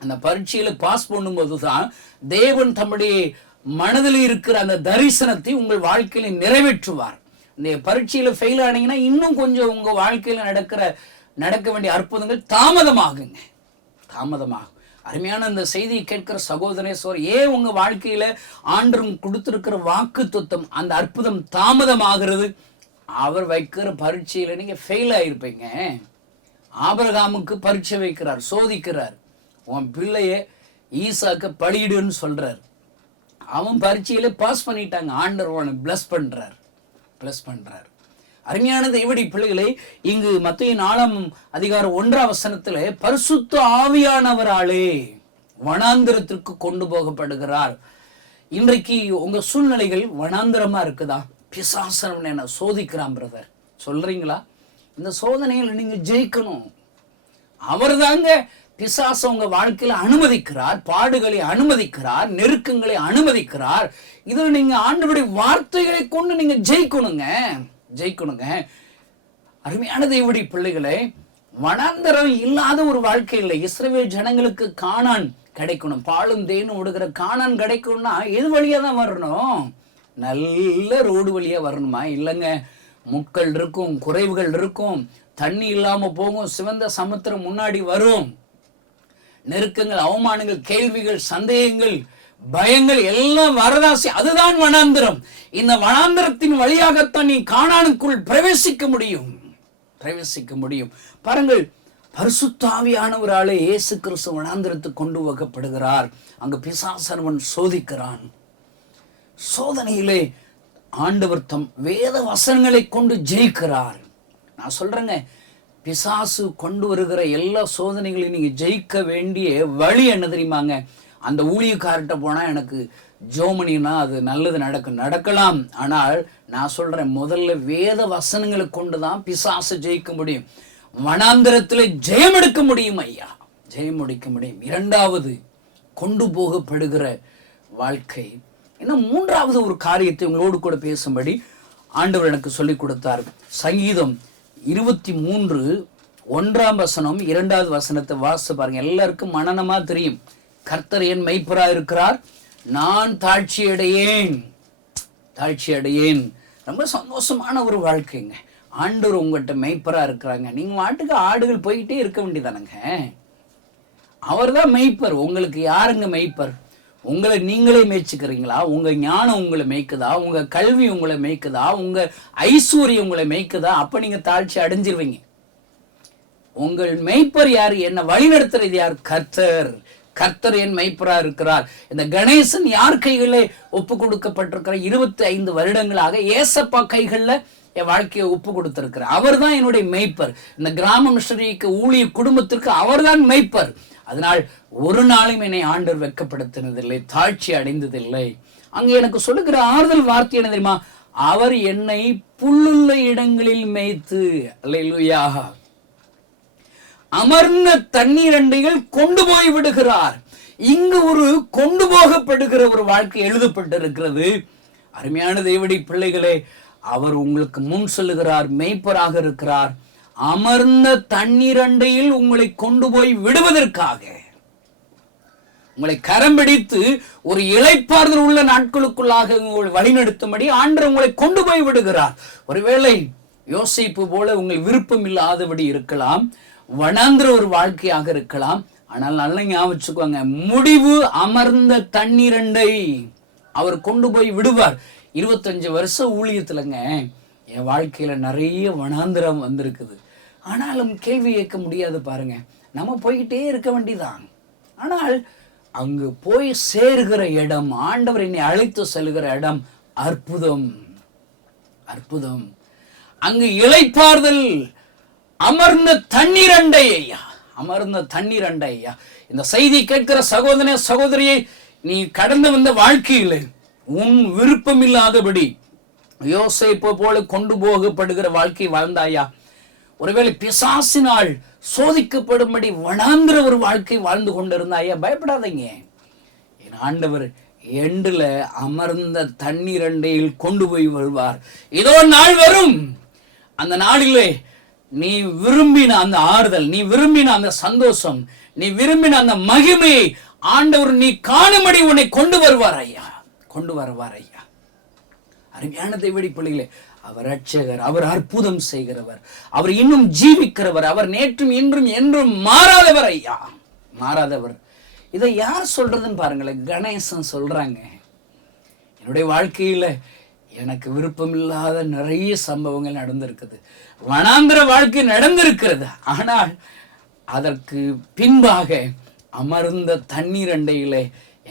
அந்த பரீட்சையில பாஸ் பண்ணும்போது தான் தேவன் தம்முடைய மனதில் இருக்கிற அந்த தரிசனத்தை உங்கள் வாழ்க்கையில நிறைவேற்றுவார். இந்த பரீட்சையில ஃபெயில் ஆனீங்கன்னா இன்னும் கொஞ்சம் உங்க வாழ்க்கையில நடக்க வேண்டிய அற்புதங்கள் தாமதமாகுங்க, தாமதமாகும். அருமையான அந்த செய்தியை கேட்கிற சகோதரேஸ்வர், ஏன் உங்க வாழ்க்கையில ஆண்டவன் கொடுத்திருக்கிற வாக்கு துத்தம், அந்த அற்புதம் தாமதமாகிறது? அவர் வைக்கிற பரீட்சையில நீங்க ஃபெயில் ஆயிருப்பீங்க. ஆபிரகாமுக்கு பரீட்சை வைக்கிறார், சோதிக்கிறார். உன் பிள்ளைய ஈசாக்க பலியிடுன்னு சொல்றார். அவன் பரீட்சையில பாஸ் பண்ணிட்டாங்க. ஆண்டவர் அவனை பிளஸ் பண்றார். அருமையான தேவனுடைய பிள்ளைகளை, இங்கு மத்தேயு 4 அதிகாரம் 1 வசனத்துல பரிசுத்த ஆவியானவராலே வனாந்திரத்திற்கு கொண்டு போகப்படுகிறார். இன்றைக்கு உங்க சூழ்நிலைகள் வனாந்திரமா இருக்குதா? பிசாசன் என்ன சோதிக்கிறான் பிரதர், சொல்றீங்களா? இந்த சோதனையில் நீங்க ஜெயிக்கணும். அவர் தாங்க பிசாச உங்க வாழ்க்கையில அனுமதிக்கிறார், பாடுகளை அனுமதிக்கிறார், நெருக்கங்களை அனுமதிக்கிறார். இதுல நீங்க ஆண்டவருடைய வார்த்தைகளை கொண்டு நீங்க ஜெயிக்கணுங்க. அருமையான தேவனுடைய பிள்ளைகளே, வனாந்தரம் இல்லாத ஒரு வாழ்க்கை இல்லை. இஸ்ரவேல் ஜனங்களுக்கு கானான் கிடைக்கணும், பாலும் தேனும் ஓடுகிற கானான் கிடைக்கணும்னா எது வழியா தான் வரணும்? நல்ல ரோடு வழியா வரணுமா? இல்லைங்க, முட்கள் இருக்கும், குறைவுகள் இருக்கும், தண்ணி இல்லாம போகும், சிவந்த சமுத்திரம் முன்னாடி வரும், நெருக்கங்கள், அவமானங்கள், கேள்விகள், சந்தேகங்கள், பயங்கள் எல்லாம் வரதாசி. அதுதான் வனாந்திரம். இந்த வனாந்திரத்தின் வழியாகத்தான் நீ கானானுக்குள் பிரவேசிக்க முடியும். பாருங்கள், பரிசுத்த ஆவியானவராலே இயேசு கிறிஸ்து வனாந்திரத்துக்கு கொண்டு போகப்படுகிறார். அங்கு பிசாசனவன் சோதிக்கிறான். சோதனையிலே ஆண்டவர் தம் வேத வசனங்களை கொண்டு ஜெயிக்கிறார். நான் சொல்றேங்க, பிசாசு கொண்டு வருகிற எல்லா சோதனைகளையும் நீங்க ஜெயிக்க வேண்டிய வழி என்ன தெரியுமாங்க? அந்த ஊழியக்கார்ட்ட போனா எனக்கு ஜோமனினா அது நல்லது நடக்கலாம். ஆனால் நான் சொல்றேன், முதல்ல வேத வசனங்களை கொண்டுதான் பிசாசு ஜெயிக்க முடியும். வனாந்திரத்தில் ஜெயம் எடுக்க முடியும் ஐயா, ஜெயம் எடுக்க முடியும். இரண்டாவது கொண்டு போகப்படுகிற வாழ்க்கை. இன்னும் மூன்றாவது ஒரு காரியத்தை உங்களோடு கூட பேசும்படி ஆண்டவர் எனக்கு சொல்லிக் கொடுத்தார். சங்கீதம் 23 1ஆம் வசனம் 2வது வசனத்தை வாசித்து பாருங்க. எல்லாருக்கும் மனனமா தெரியும். கர்த்தர் என் மெய்ப்பரா இருக்கிறார், நான் தாழ்ச்சி அடையேன். ரொம்ப சந்தோஷமான ஒரு வாழ்க்கைங்க. ஆண்டவர் உங்கள்கிட்ட மெய்ப்பரா இருக்கிறாங்க. நீங்க வாட்டுக்கு ஆடுகள் போயிட்டே இருக்க வேண்டியதானங்க. அவர் தான் மெய்ப்பர். உங்களுக்கு யாருங்க மெய்ப்பர்? உங்களை நீங்களே மேய்ச்சிக்கிறீங்களா? உங்க ஞானம் உங்களை மேய்க்குதா? உங்க கல்வி உங்களை மேய்க்குதா? உங்க ஐஸ்வர்யம் உங்களை மேய்க்குதா? அப்ப நீங்க தாழ்ச்சி அடைஞ்சிருவீங்க. உங்கள் மெய்ப்பர் யாரு? என்ன வழி நடத்துறது யார்? கர்த்தர் என் மெய்ப்பரா இருக்கிறார். இந்த கணேசன் யார் கைகளே ஒப்பு கொடுக்கப்பட்டிருக்கிற 25 வருடங்களாக ஏசப்பா கைகள்ல என் வாழ்க்கையை ஒப்பு கொடுத்திருக்கிறார். அவர் தான் என்னுடைய மெய்ப்பர். இந்த கிராம மிஷனரிக்கு ஊழிய குடும்பத்திற்கு அவர் தான் மெய்ப்பர். அதனால் ஒரு நாளும் என்னை ஆண்டவர் வெட்கப்படுத்தினதில்லை, தாழ்ச்சி அடைந்ததில்லை. அங்கே எனக்கு சொல்லுகிற ஆறுதல் வார்த்தை என்ன தெரியுமா? அவர் என்னை புல்லுள்ள இடங்களில் மேய்த்து, அல்லேலூயா, அமர்ந்த தண்ணீர் அண்டைகள் கொண்டு போய் விடுகிறார். இங்கு ஒரு கொண்டு போகப்படுகிற ஒரு வாழ்க்கை எழுதப்பட்டிருக்கிறது. அருமையான தேவனுடைய பிள்ளைகளே, அவர் உங்களுக்கு முன் சொல்லுகிறார், மெய்ப்பராக இருக்கிறார். அமர்ந்த தண்ணீர் அண்டையில் உங்களை கொண்டு போய் விடுவதற்காக, உங்களை கரம் பிடித்து ஒரு இளைப்பாறுதல் உள்ள நாட்களுக்குள்ளாக உங்களை வழிநடத்தும்படி ஆண்டவர் உங்களை கொண்டு போய் விடுகிறார். ஒருவேளை யோசேப்பு போல உங்கள் விருப்பம் இல்லாதபடி இருக்கலாம், வனாந்திர ஒரு வாழ்க்கையாக இருக்கலாம். ஆனால் நல்லா ஞாபகம் வச்சுக்கோங்க, முடிவு அமர்ந்த தண்ணீரண்டை அவர் கொண்டு போய் விடுவார். 25 வருஷம் ஊழியத்துலங்க என் வாழ்க்கையில நிறைய வனாந்திரம் வந்திருக்குது. ஆனாலும் கேள்வி கேட்க முடியாது பாருங்க. நம்ம போய்கிட்டே இருக்க வேண்டியதான். ஆனால் அங்கு போய் சேருகிற இடம், ஆண்டவர் என்னை அழைத்து செல்கிற இடம் அற்புதம். அங்கு இளைப்பாறுதல், அமர்ந்த தண்ணீர் அண்டை ஐயா, இந்த செய்தி கேட்கிற சகோதரனே சகோதரியை, நீ கடந்து வந்த வாழ்க்கையில் உன் விருப்பம் இல்லாதபடி யோசேப்பு போல கொண்டு போகப்படுகிற வாழ்க்கை வாழ்ந்தாயா? ஒருவேளை பிசாசினால் சோதிக்கப்படும்படி வனாந்திர ஒரு வாழ்க்கை வாழ்ந்து கொண்டிருந்தாயா? பயப்படாதீங்க. என் ஆண்டவர் எண்டுல அமர்ந்த தண்ணீர் அண்டையில் கொண்டு போய் வருவார். இதோ நாள் வரும், அந்த நாளிலே நீ விரும்பின அந்த ஆறுதல், நீ விரும்பின அந்த சந்தோஷம், நீ விரும்பின அந்த மகிமையை ஆண்டவர் நீ காணும்படி உன்னை கொண்டு வருவார் ஐயா. அருமையான தேவனுடைய பிள்ளைகளே, அவர் ரட்சகர், அவர் அற்புதம் செய்கிறவர், அவர் இன்னும் ஜீவிக்கிறவர், அவர் நேற்றும் இன்றும் என்றும் மாறாதவர் ஐயா, மாறாதவர். இதை யார் சொல்றதுன்னு பாருங்களேன். கணேசன் சொல்றாங்க, என்னுடைய வாழ்க்கையில எனக்கு விருப்பம் இல்லாத நிறைய சம்பவங்கள் நடந்திருக்குது, வனாந்திர வாழ்க்கை நடந்திருக்கிறது. ஆனால் அதற்கு பின்பாக அமர்ந்த தண்ணீர் அண்டையிலே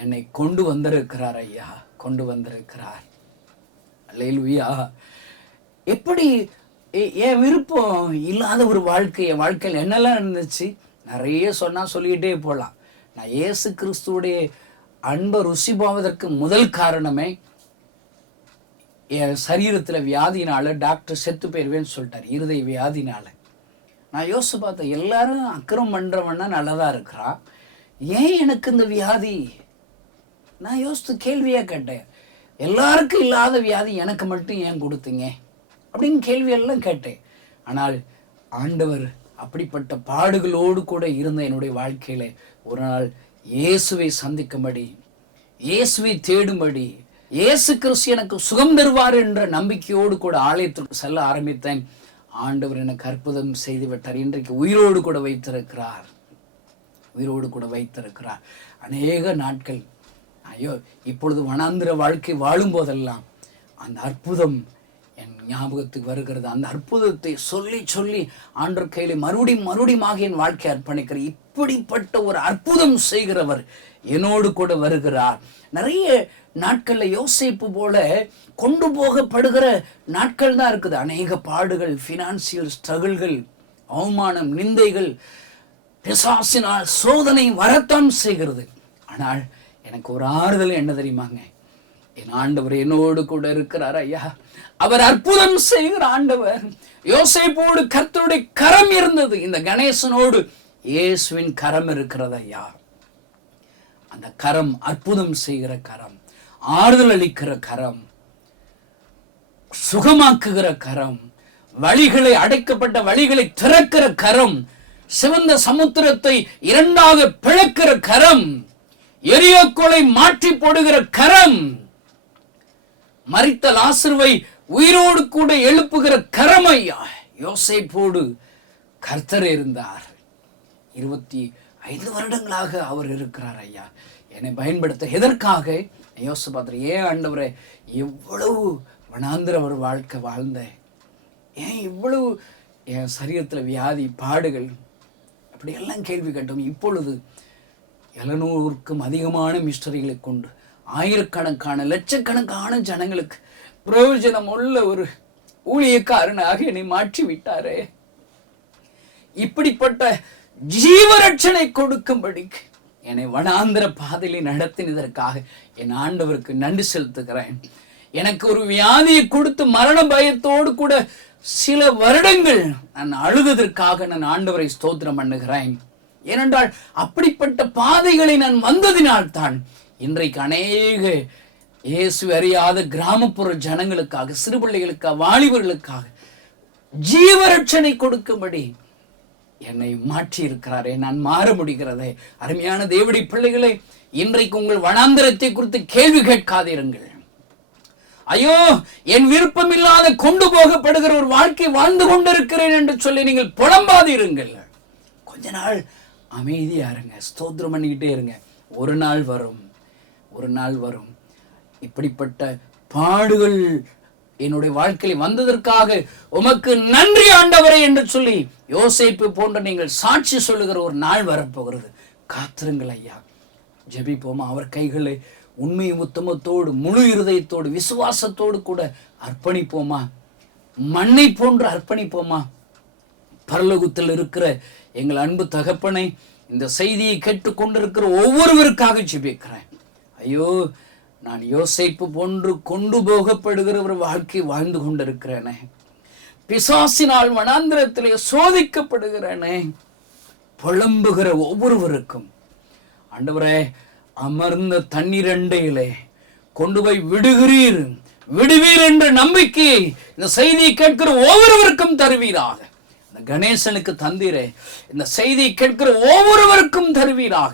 என்னை கொண்டு வந்திருக்கிறார் ஐயா, கொண்டு வந்திருக்கிறார். அல்லேலூயா. எப்படி என் விருப்பம் இல்லாத ஒரு வாழ்க்கை, என் வாழ்க்கையில் என்னெல்லாம் இருந்துச்சு நிறைய சொல்லிக்கிட்டே போகலாம். நான் இயேசு கிறிஸ்துவுடைய அன்பை ருசிபாவதற்கு முதல் காரணமே என் சரீரத்தில் வியாதினால டாக்டர் செத்து போயிருவேன்னு சொல்லிட்டார், இருதய வியாதினால. நான் யோசிச்சு பார்த்தேன், எல்லாரும் அக்கிரம் பண்ணுறவன்னா நல்லதாக இருக்கிறான், ஏன் எனக்கு இந்த வியாதி? நான் யோசித்து கேள்வியாக கேட்டேன், எல்லாருக்கும் இல்லாத வியாதி எனக்கு மட்டும் ஏன் கொடுத்தீங்க அப்படின்னு கேள்வியெல்லாம் கேட்டேன். ஆனால் ஆண்டவர் அப்படிப்பட்ட பாடுகளோடு கூட இருந்த என்னுடைய வாழ்க்கையில ஒரு நாள் இயேசுவை சந்திக்கும்படி, இயேசுவை தேடும்படி, இயேசு கிறிஸ்து எனக்கு சுகம் தருவார் என்ற நம்பிக்கையோடு கூட ஆலயத்திற்கு செல்ல ஆரம்பித்தேன். ஆண்டவர் எனக்கு அற்புதம் செய்து விட்டார். இன்றைக்கு உயிரோடு கூட வைத்திருக்கிறார். அநேக நாட்கள் ஐயோ இப்பொழுது வனாந்திர வாழ்க்கை வாழும் போதெல்லாம் அந்த அற்புதம் என் ஞாபகத்துக்கு வருகிறது. அந்த அற்புதத்தை சொல்லி சொல்லி ஆண்டவர் கையில மறுபடியும் என் வாழ்க்கையை அர்ப்பணிக்கிறேன். இப்படிப்பட்ட ஒரு அற்புதம் செய்கிறவர் என்னோடு கூட வருகிறார். நிறைய நாட்கள்ல யோசேப்பு போல கொண்டு போகப்படுகிற நாட்கள் தான் இருக்குது. அநேக பாடுகள், பினான்சியல் ஸ்ட்ரகிள்கள், அவமானம், நிந்தைகள், பிசாசினால் சோதனை வரத்தான் செய்கிறது. ஆனால் எனக்கு ஒரு ஆறுதல் என்ன தெரியுமாங்க, என் ஆண்டவர் என்னோடு கூட இருக்கிறார் ஐயா. அவர் அற்புதம் செய்கிற ஆண்டவர். யோசேப்போடு கர்த்தருடைய கரம் இருந்தது, இந்த கணேசனோடு இயேசுவின் கரம் இருக்கிறது ஐயா. அந்த கரம் அற்புதம் செய்கிற கரம், ஆறுதல் அளிக்கிற கரம், சுகமாக்குகிற கரம், வழிகளை அடைக்கப்பட்ட வழிகளை திறக்கிற கரம், சிவந்த சமுத்திரத்தை இரண்டாக பிளக்கிற கரம், எரியோக்கோலை மாற்றி போடுகிற கரம், மரித்த லாசருவை உயிரோடு கூட எழுப்புகிற கரம் ஐயா. யோசேப்போடு கர்த்தர் இருந்தார். 25 வருடங்களாக அவர் இருக்கிறார் ஐயா. என்னை பயன்படுத்த எதற்காக யோசிப்பாத்திர, ஏன் ஆண்டவரே எவ்வளவு வனாந்திர ஒரு வாழ்க்கை வாழ்ந்தேன், ஏன் இவ்வளவு என் சரீரத்தில் வியாதி பாடுகள், அப்படியெல்லாம் கேள்வி கேட்டோம். இப்பொழுது 700க்கும் அதிகமான மிஸ்டரிகளை கொண்டு ஆயிரக்கணக்கான லட்சக்கணக்கான ஜனங்களுக்கு பிரயோஜனம் உள்ள ஒரு ஊழியக்காரனாக என்னை மாற்றி விட்டாரே. இப்படிப்பட்ட ஜீவரட்சனை கொடுக்கும்படிக்கு என்னை வனாந்திர பாதையிலே நடத்தினதற்காக என் ஆண்டவருக்கு நன்றி செலுத்துகிறேன். எனக்கு ஒரு வியாதியை கொடுத்து மரண பயத்தோடு கூட சில வருடங்கள் நான் அழுததற்காக நான் ஆண்டவரை ஸ்தோத்திரம் பண்ணுகிறேன். ஏனென்றால் அப்படிப்பட்ட பாதைகளை நான் வந்ததினால்தான் இன்றைக்கு அநேக இயேசு அறியாத கிராமப்புற ஜனங்களுக்காக, சிறுபிள்ளைகளுக்காக, வாலிபர்களுக்காக ஜீவரட்சனை கொடுக்கும்படி என்னை மாற்றி இருக்கிறாரே, நான் மாற முடிகிறதே. அருமையான தேவனுடைய பிள்ளைகளை, இன்றைக்கு உங்கள் வனாந்திரத்தை குறித்து கேள்வி கேட்காதிருங்கள். ஐயோ, என் விருப்பம் இல்லாத கொண்டு போகப்படுகிற ஒரு வாழ்க்கை வாழ்ந்து கொண்டிருக்கிறேன் என்று சொல்லி நீங்கள் புலம்பாதிருங்கள். கொஞ்ச நாள் அமைதியா இருங்க, ஸ்தோத்திரம் பண்ணிக்கிட்டே இருங்க. ஒரு நாள் வரும், ஒரு நாள் வரும். இப்படிப்பட்ட பாடுகள் என்னுடைய வாழ்க்கையில் வந்ததற்காக உமக்கு நன்றி ஆண்டவரே என்று சொல்லி யோசேப்பு போன்ற நீங்கள் சாட்சி சொல்லுகிற ஒரு நாள் வரப்போகிறது. காத்திருங்கள் ஐயா. ஜெபிப்போமா. அவர் கைகளை உண்மையும் உத்தமத்தோடு, முழு இருதயத்தோடு, விசுவாசத்தோடு கூட அர்ப்பணிப்போமா. மண்ணை போன்று அர்ப்பணிப்போமா. பரலோகத்தில் இருக்கிற எங்கள் அன்பு தகப்பனை, இந்த செய்தியை கேட்டுக்கொண்டிருக்கிற ஒவ்வொருவருக்காக ஜெபிக்கிறேன். ஐயோ, நான் யோசேப்பு போன்று கொண்டு போகப்படுகிற ஒரு வாழ்க்கை வாழ்ந்து கொண்டிருக்கிறேனே. பிசாசினால் வனாந்திரத்திலே சோதிக்கப்படுகிறேனே. புலம்புகிற ஒவ்வொருவருக்கும் ஆண்டவரே, அமர்ந்த தண்ணீர் அண்டையிலே கொண்டு போய் விடுகிறீர், விடுவீர் என்ற நம்பிக்கையை இந்த செய்தியை கேட்கிற ஒவ்வொருவருக்கும் தருவீராக. இந்த கணேசனுக்கு தந்தீரே, இந்த செய்தியை கேட்கிற ஒவ்வொருவருக்கும் தருவீராக.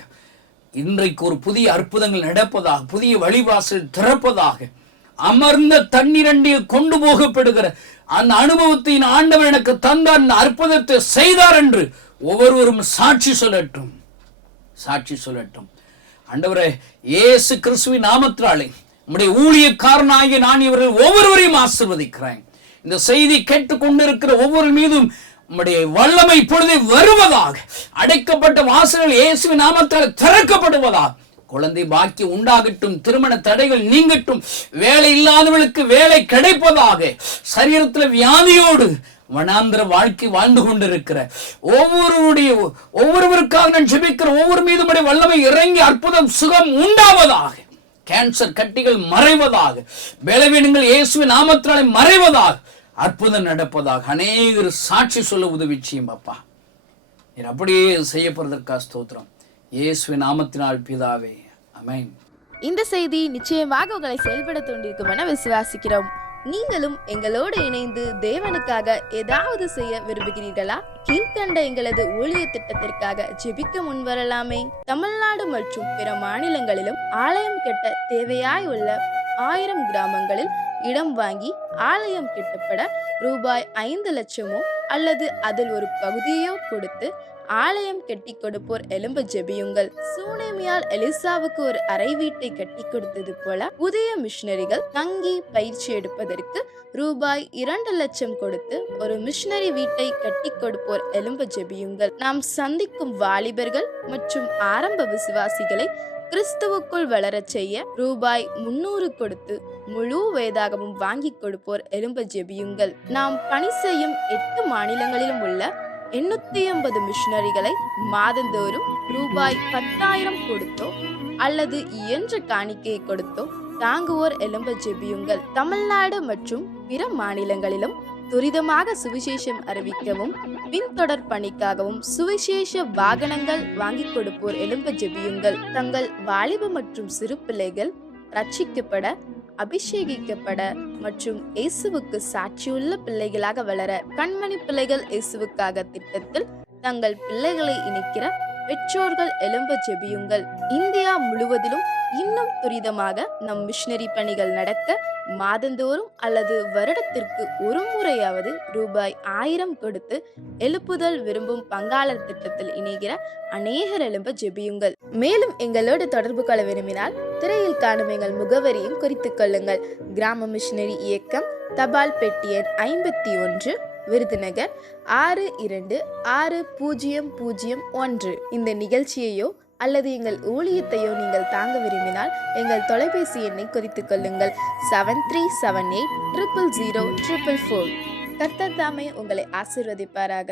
இன்றைக்கு ஒரு புதிய அற்புதங்கள் நடப்பதாக, புதிய வழிவாசல் திறப்பதாக. அமர்ந்த தண்ணீரண்டியில் கொண்டு போகப்படுகிற அந்த அனுபவத்தின் ஆண்டவர் எனக்கு தந்த அந்த அற்புதத்தை செய்தார் என்று ஒவ்வொருவரும் சாட்சி சொல்லட்டும், சாட்சி சொல்லட்டும். ஆண்டவரே, இயேசு கிறிஸ்துவின் நாமத்தினாலே உம்முடைய ஊழியக்காரனாகிய நான் இவர்கள் ஒவ்வொருவரையும் ஆசீர்வதிக்கிறேன். இந்த செய்தி கேட்டுக்கொண்டிருக்கிற ஒவ்வொரு மீதும் உம்முடைய வல்லமை இப்பொழுதே வருவதாக. அடைக்கப்பட்ட வாசல்கள் இயேசுவின் நாமத்தால் திறக்கப்படுவதாக. குழந்தை பாக்கியம் உண்டாகட்டும், திருமண தடைகள் நீங்கட்டும், வேலை இல்லாதவர்களுக்கு வேலை கிடைப்பதாக. சரீரத்தில் வியாதியோடு வனாந்திர வாழ்க்கை வாழ்ந்து கொண்டிருக்கிற ஒவ்வொருவருக்காக நான் ஜெபிக்கிற ஒவ்வொரு மீதும் வல்லமை இறங்கி அற்புதம் சுகம் உண்டாவதாக. கேன்சர் கட்டிகள் மறைவதாக, பலவீனங்கள் இயேசுவின் நாமத்தினாலே மறைவதாக, அற்புதம் நடப்பதாக. அநேகர் சாட்சி சொல்ல உதவி செய்யும் அப்பா. நீர் அப்படியே செய்யப்படுவதற்காக ஸ்தோத்திரம். இயேசுவின் நாமத்தினால் பிதாவே, ஆமென். இந்த செய்தி நிச்சயமாக உங்களை செயல்பட தூண்டிருக்கும் என விசுவாசிக்கிறோம். நீங்களும் எங்களோடு இணைந்து தேவனுக்காக ஏதாவது செய்ய விரும்புகிறீர்களா? கீழ்கண்ட எங்களது ஊழிய திட்டத்திற்காக ஜெபிக்க முன்வரலாமே. தமிழ்நாடு மற்றும் பிற மாநிலங்களிலும் ஆலயம் கட்ட தேவையாய் உள்ள 1000 கிராமங்களில் இடம் வாங்கி ஆலயம் கட்டப்பட ரூபாய் 5 லட்சமோ அல்லது அதில் ஒரு பகுதியோ கொடுத்து ஆலயம் கட்டி கொடுப்போர் எழும்ப ஜெபியுங்கள். சூனேமியால் எலிசாவுக்கு ஒரு அறை வீட்டை கட்டி கொடுத்தது போல புதிய மிஷனரிகள் தங்கி பயிற்சி எடுப்பதற்கு ரூபாய் 2 லட்சம் கொடுத்து ஒரு மிஷனரி வீட்டை கட்டி கொடுப்போர் எழும்ப ஜெபியுங்கள். நாம் சந்திக்கும் வாலிபர்கள் மற்றும் ஆரம்ப விசுவாசிகளை கிறிஸ்துவுக்குள் வளரச் செய்ய ரூபாய் 300 கொடுத்து முழு வேதாகமும் வாங்கி கொடுப்போர் எழும்ப ஜெபியுங்கள். நாம் பணி செய்யும் 8 மாநிலங்களிலும் உள்ள 880 மிஷனரிகளை மாதந்தோறும் ரூபாய் 10,000 கொடுத்தோ அல்லது இயன்ற காணிக்கையை கொடுத்தோ தாங்குவோர் எழும்ப ஜெபியுங்கள். தமிழ்நாடு மற்றும் பிற மாநிலங்களிலும் துரிதமாக சுவிசேஷம் அறிவிக்கவும் பின்தொடர் பணிக்காகவும் சுவிசேஷ வாகனங்கள் வாங்கி கொடுப்போர் எழும்ப ஜெபியுங்கள். தங்கள் வாலிப மற்றும் சிறு பிள்ளைகள் ரட்சிக்கப்பட, அபிஷேகிக்கப்பட மற்றும் இயேசுவுக்கு சாட்சியுள்ள பிள்ளைகளாக வளர கண்மணி பிள்ளைகள் இயேசுவுக்காக திட்டத்தில் தங்கள் பிள்ளைகளை இணைக்கிற பெற்றோர்கள் எழும்ப ஜெபியுங்கள். இந்தியா முழுவதிலும் இன்னும் துரிதமாக நம் மிஷனரி பணிகள் நடக்க மாதந்தோறும் அல்லது வருடத்திற்கு ஒரு முறையாவது ரூபாய் 1000 கொடுத்து எழுப்புதல் விரும்பும் பங்காளர் திட்டத்தில் இணைகிற அநேகர் எழும்ப ஜெபியுங்கள். மேலும் எங்களோடு தொடர்பு கொள்ள விரும்பினால் திரையில் காணும் எங்கள் முகவரியும் குறித்துக் கொள்ளுங்கள். கிராம மிஷனரி இயக்கம், தபால் பெட்டி எண் 51, விருதுநகர் 626001. இந்த நிகழ்ச்சியையோ அல்லது எங்கள் ஊழியத்தையோ நீங்கள் தாங்க விரும்பினால் எங்கள் தொலைபேசி எண்ணை குறித்துக் கொள்ளுங்கள். 7378000444. கர்த்தர் தாமே உங்களை ஆசீர்வதிப்பாராக.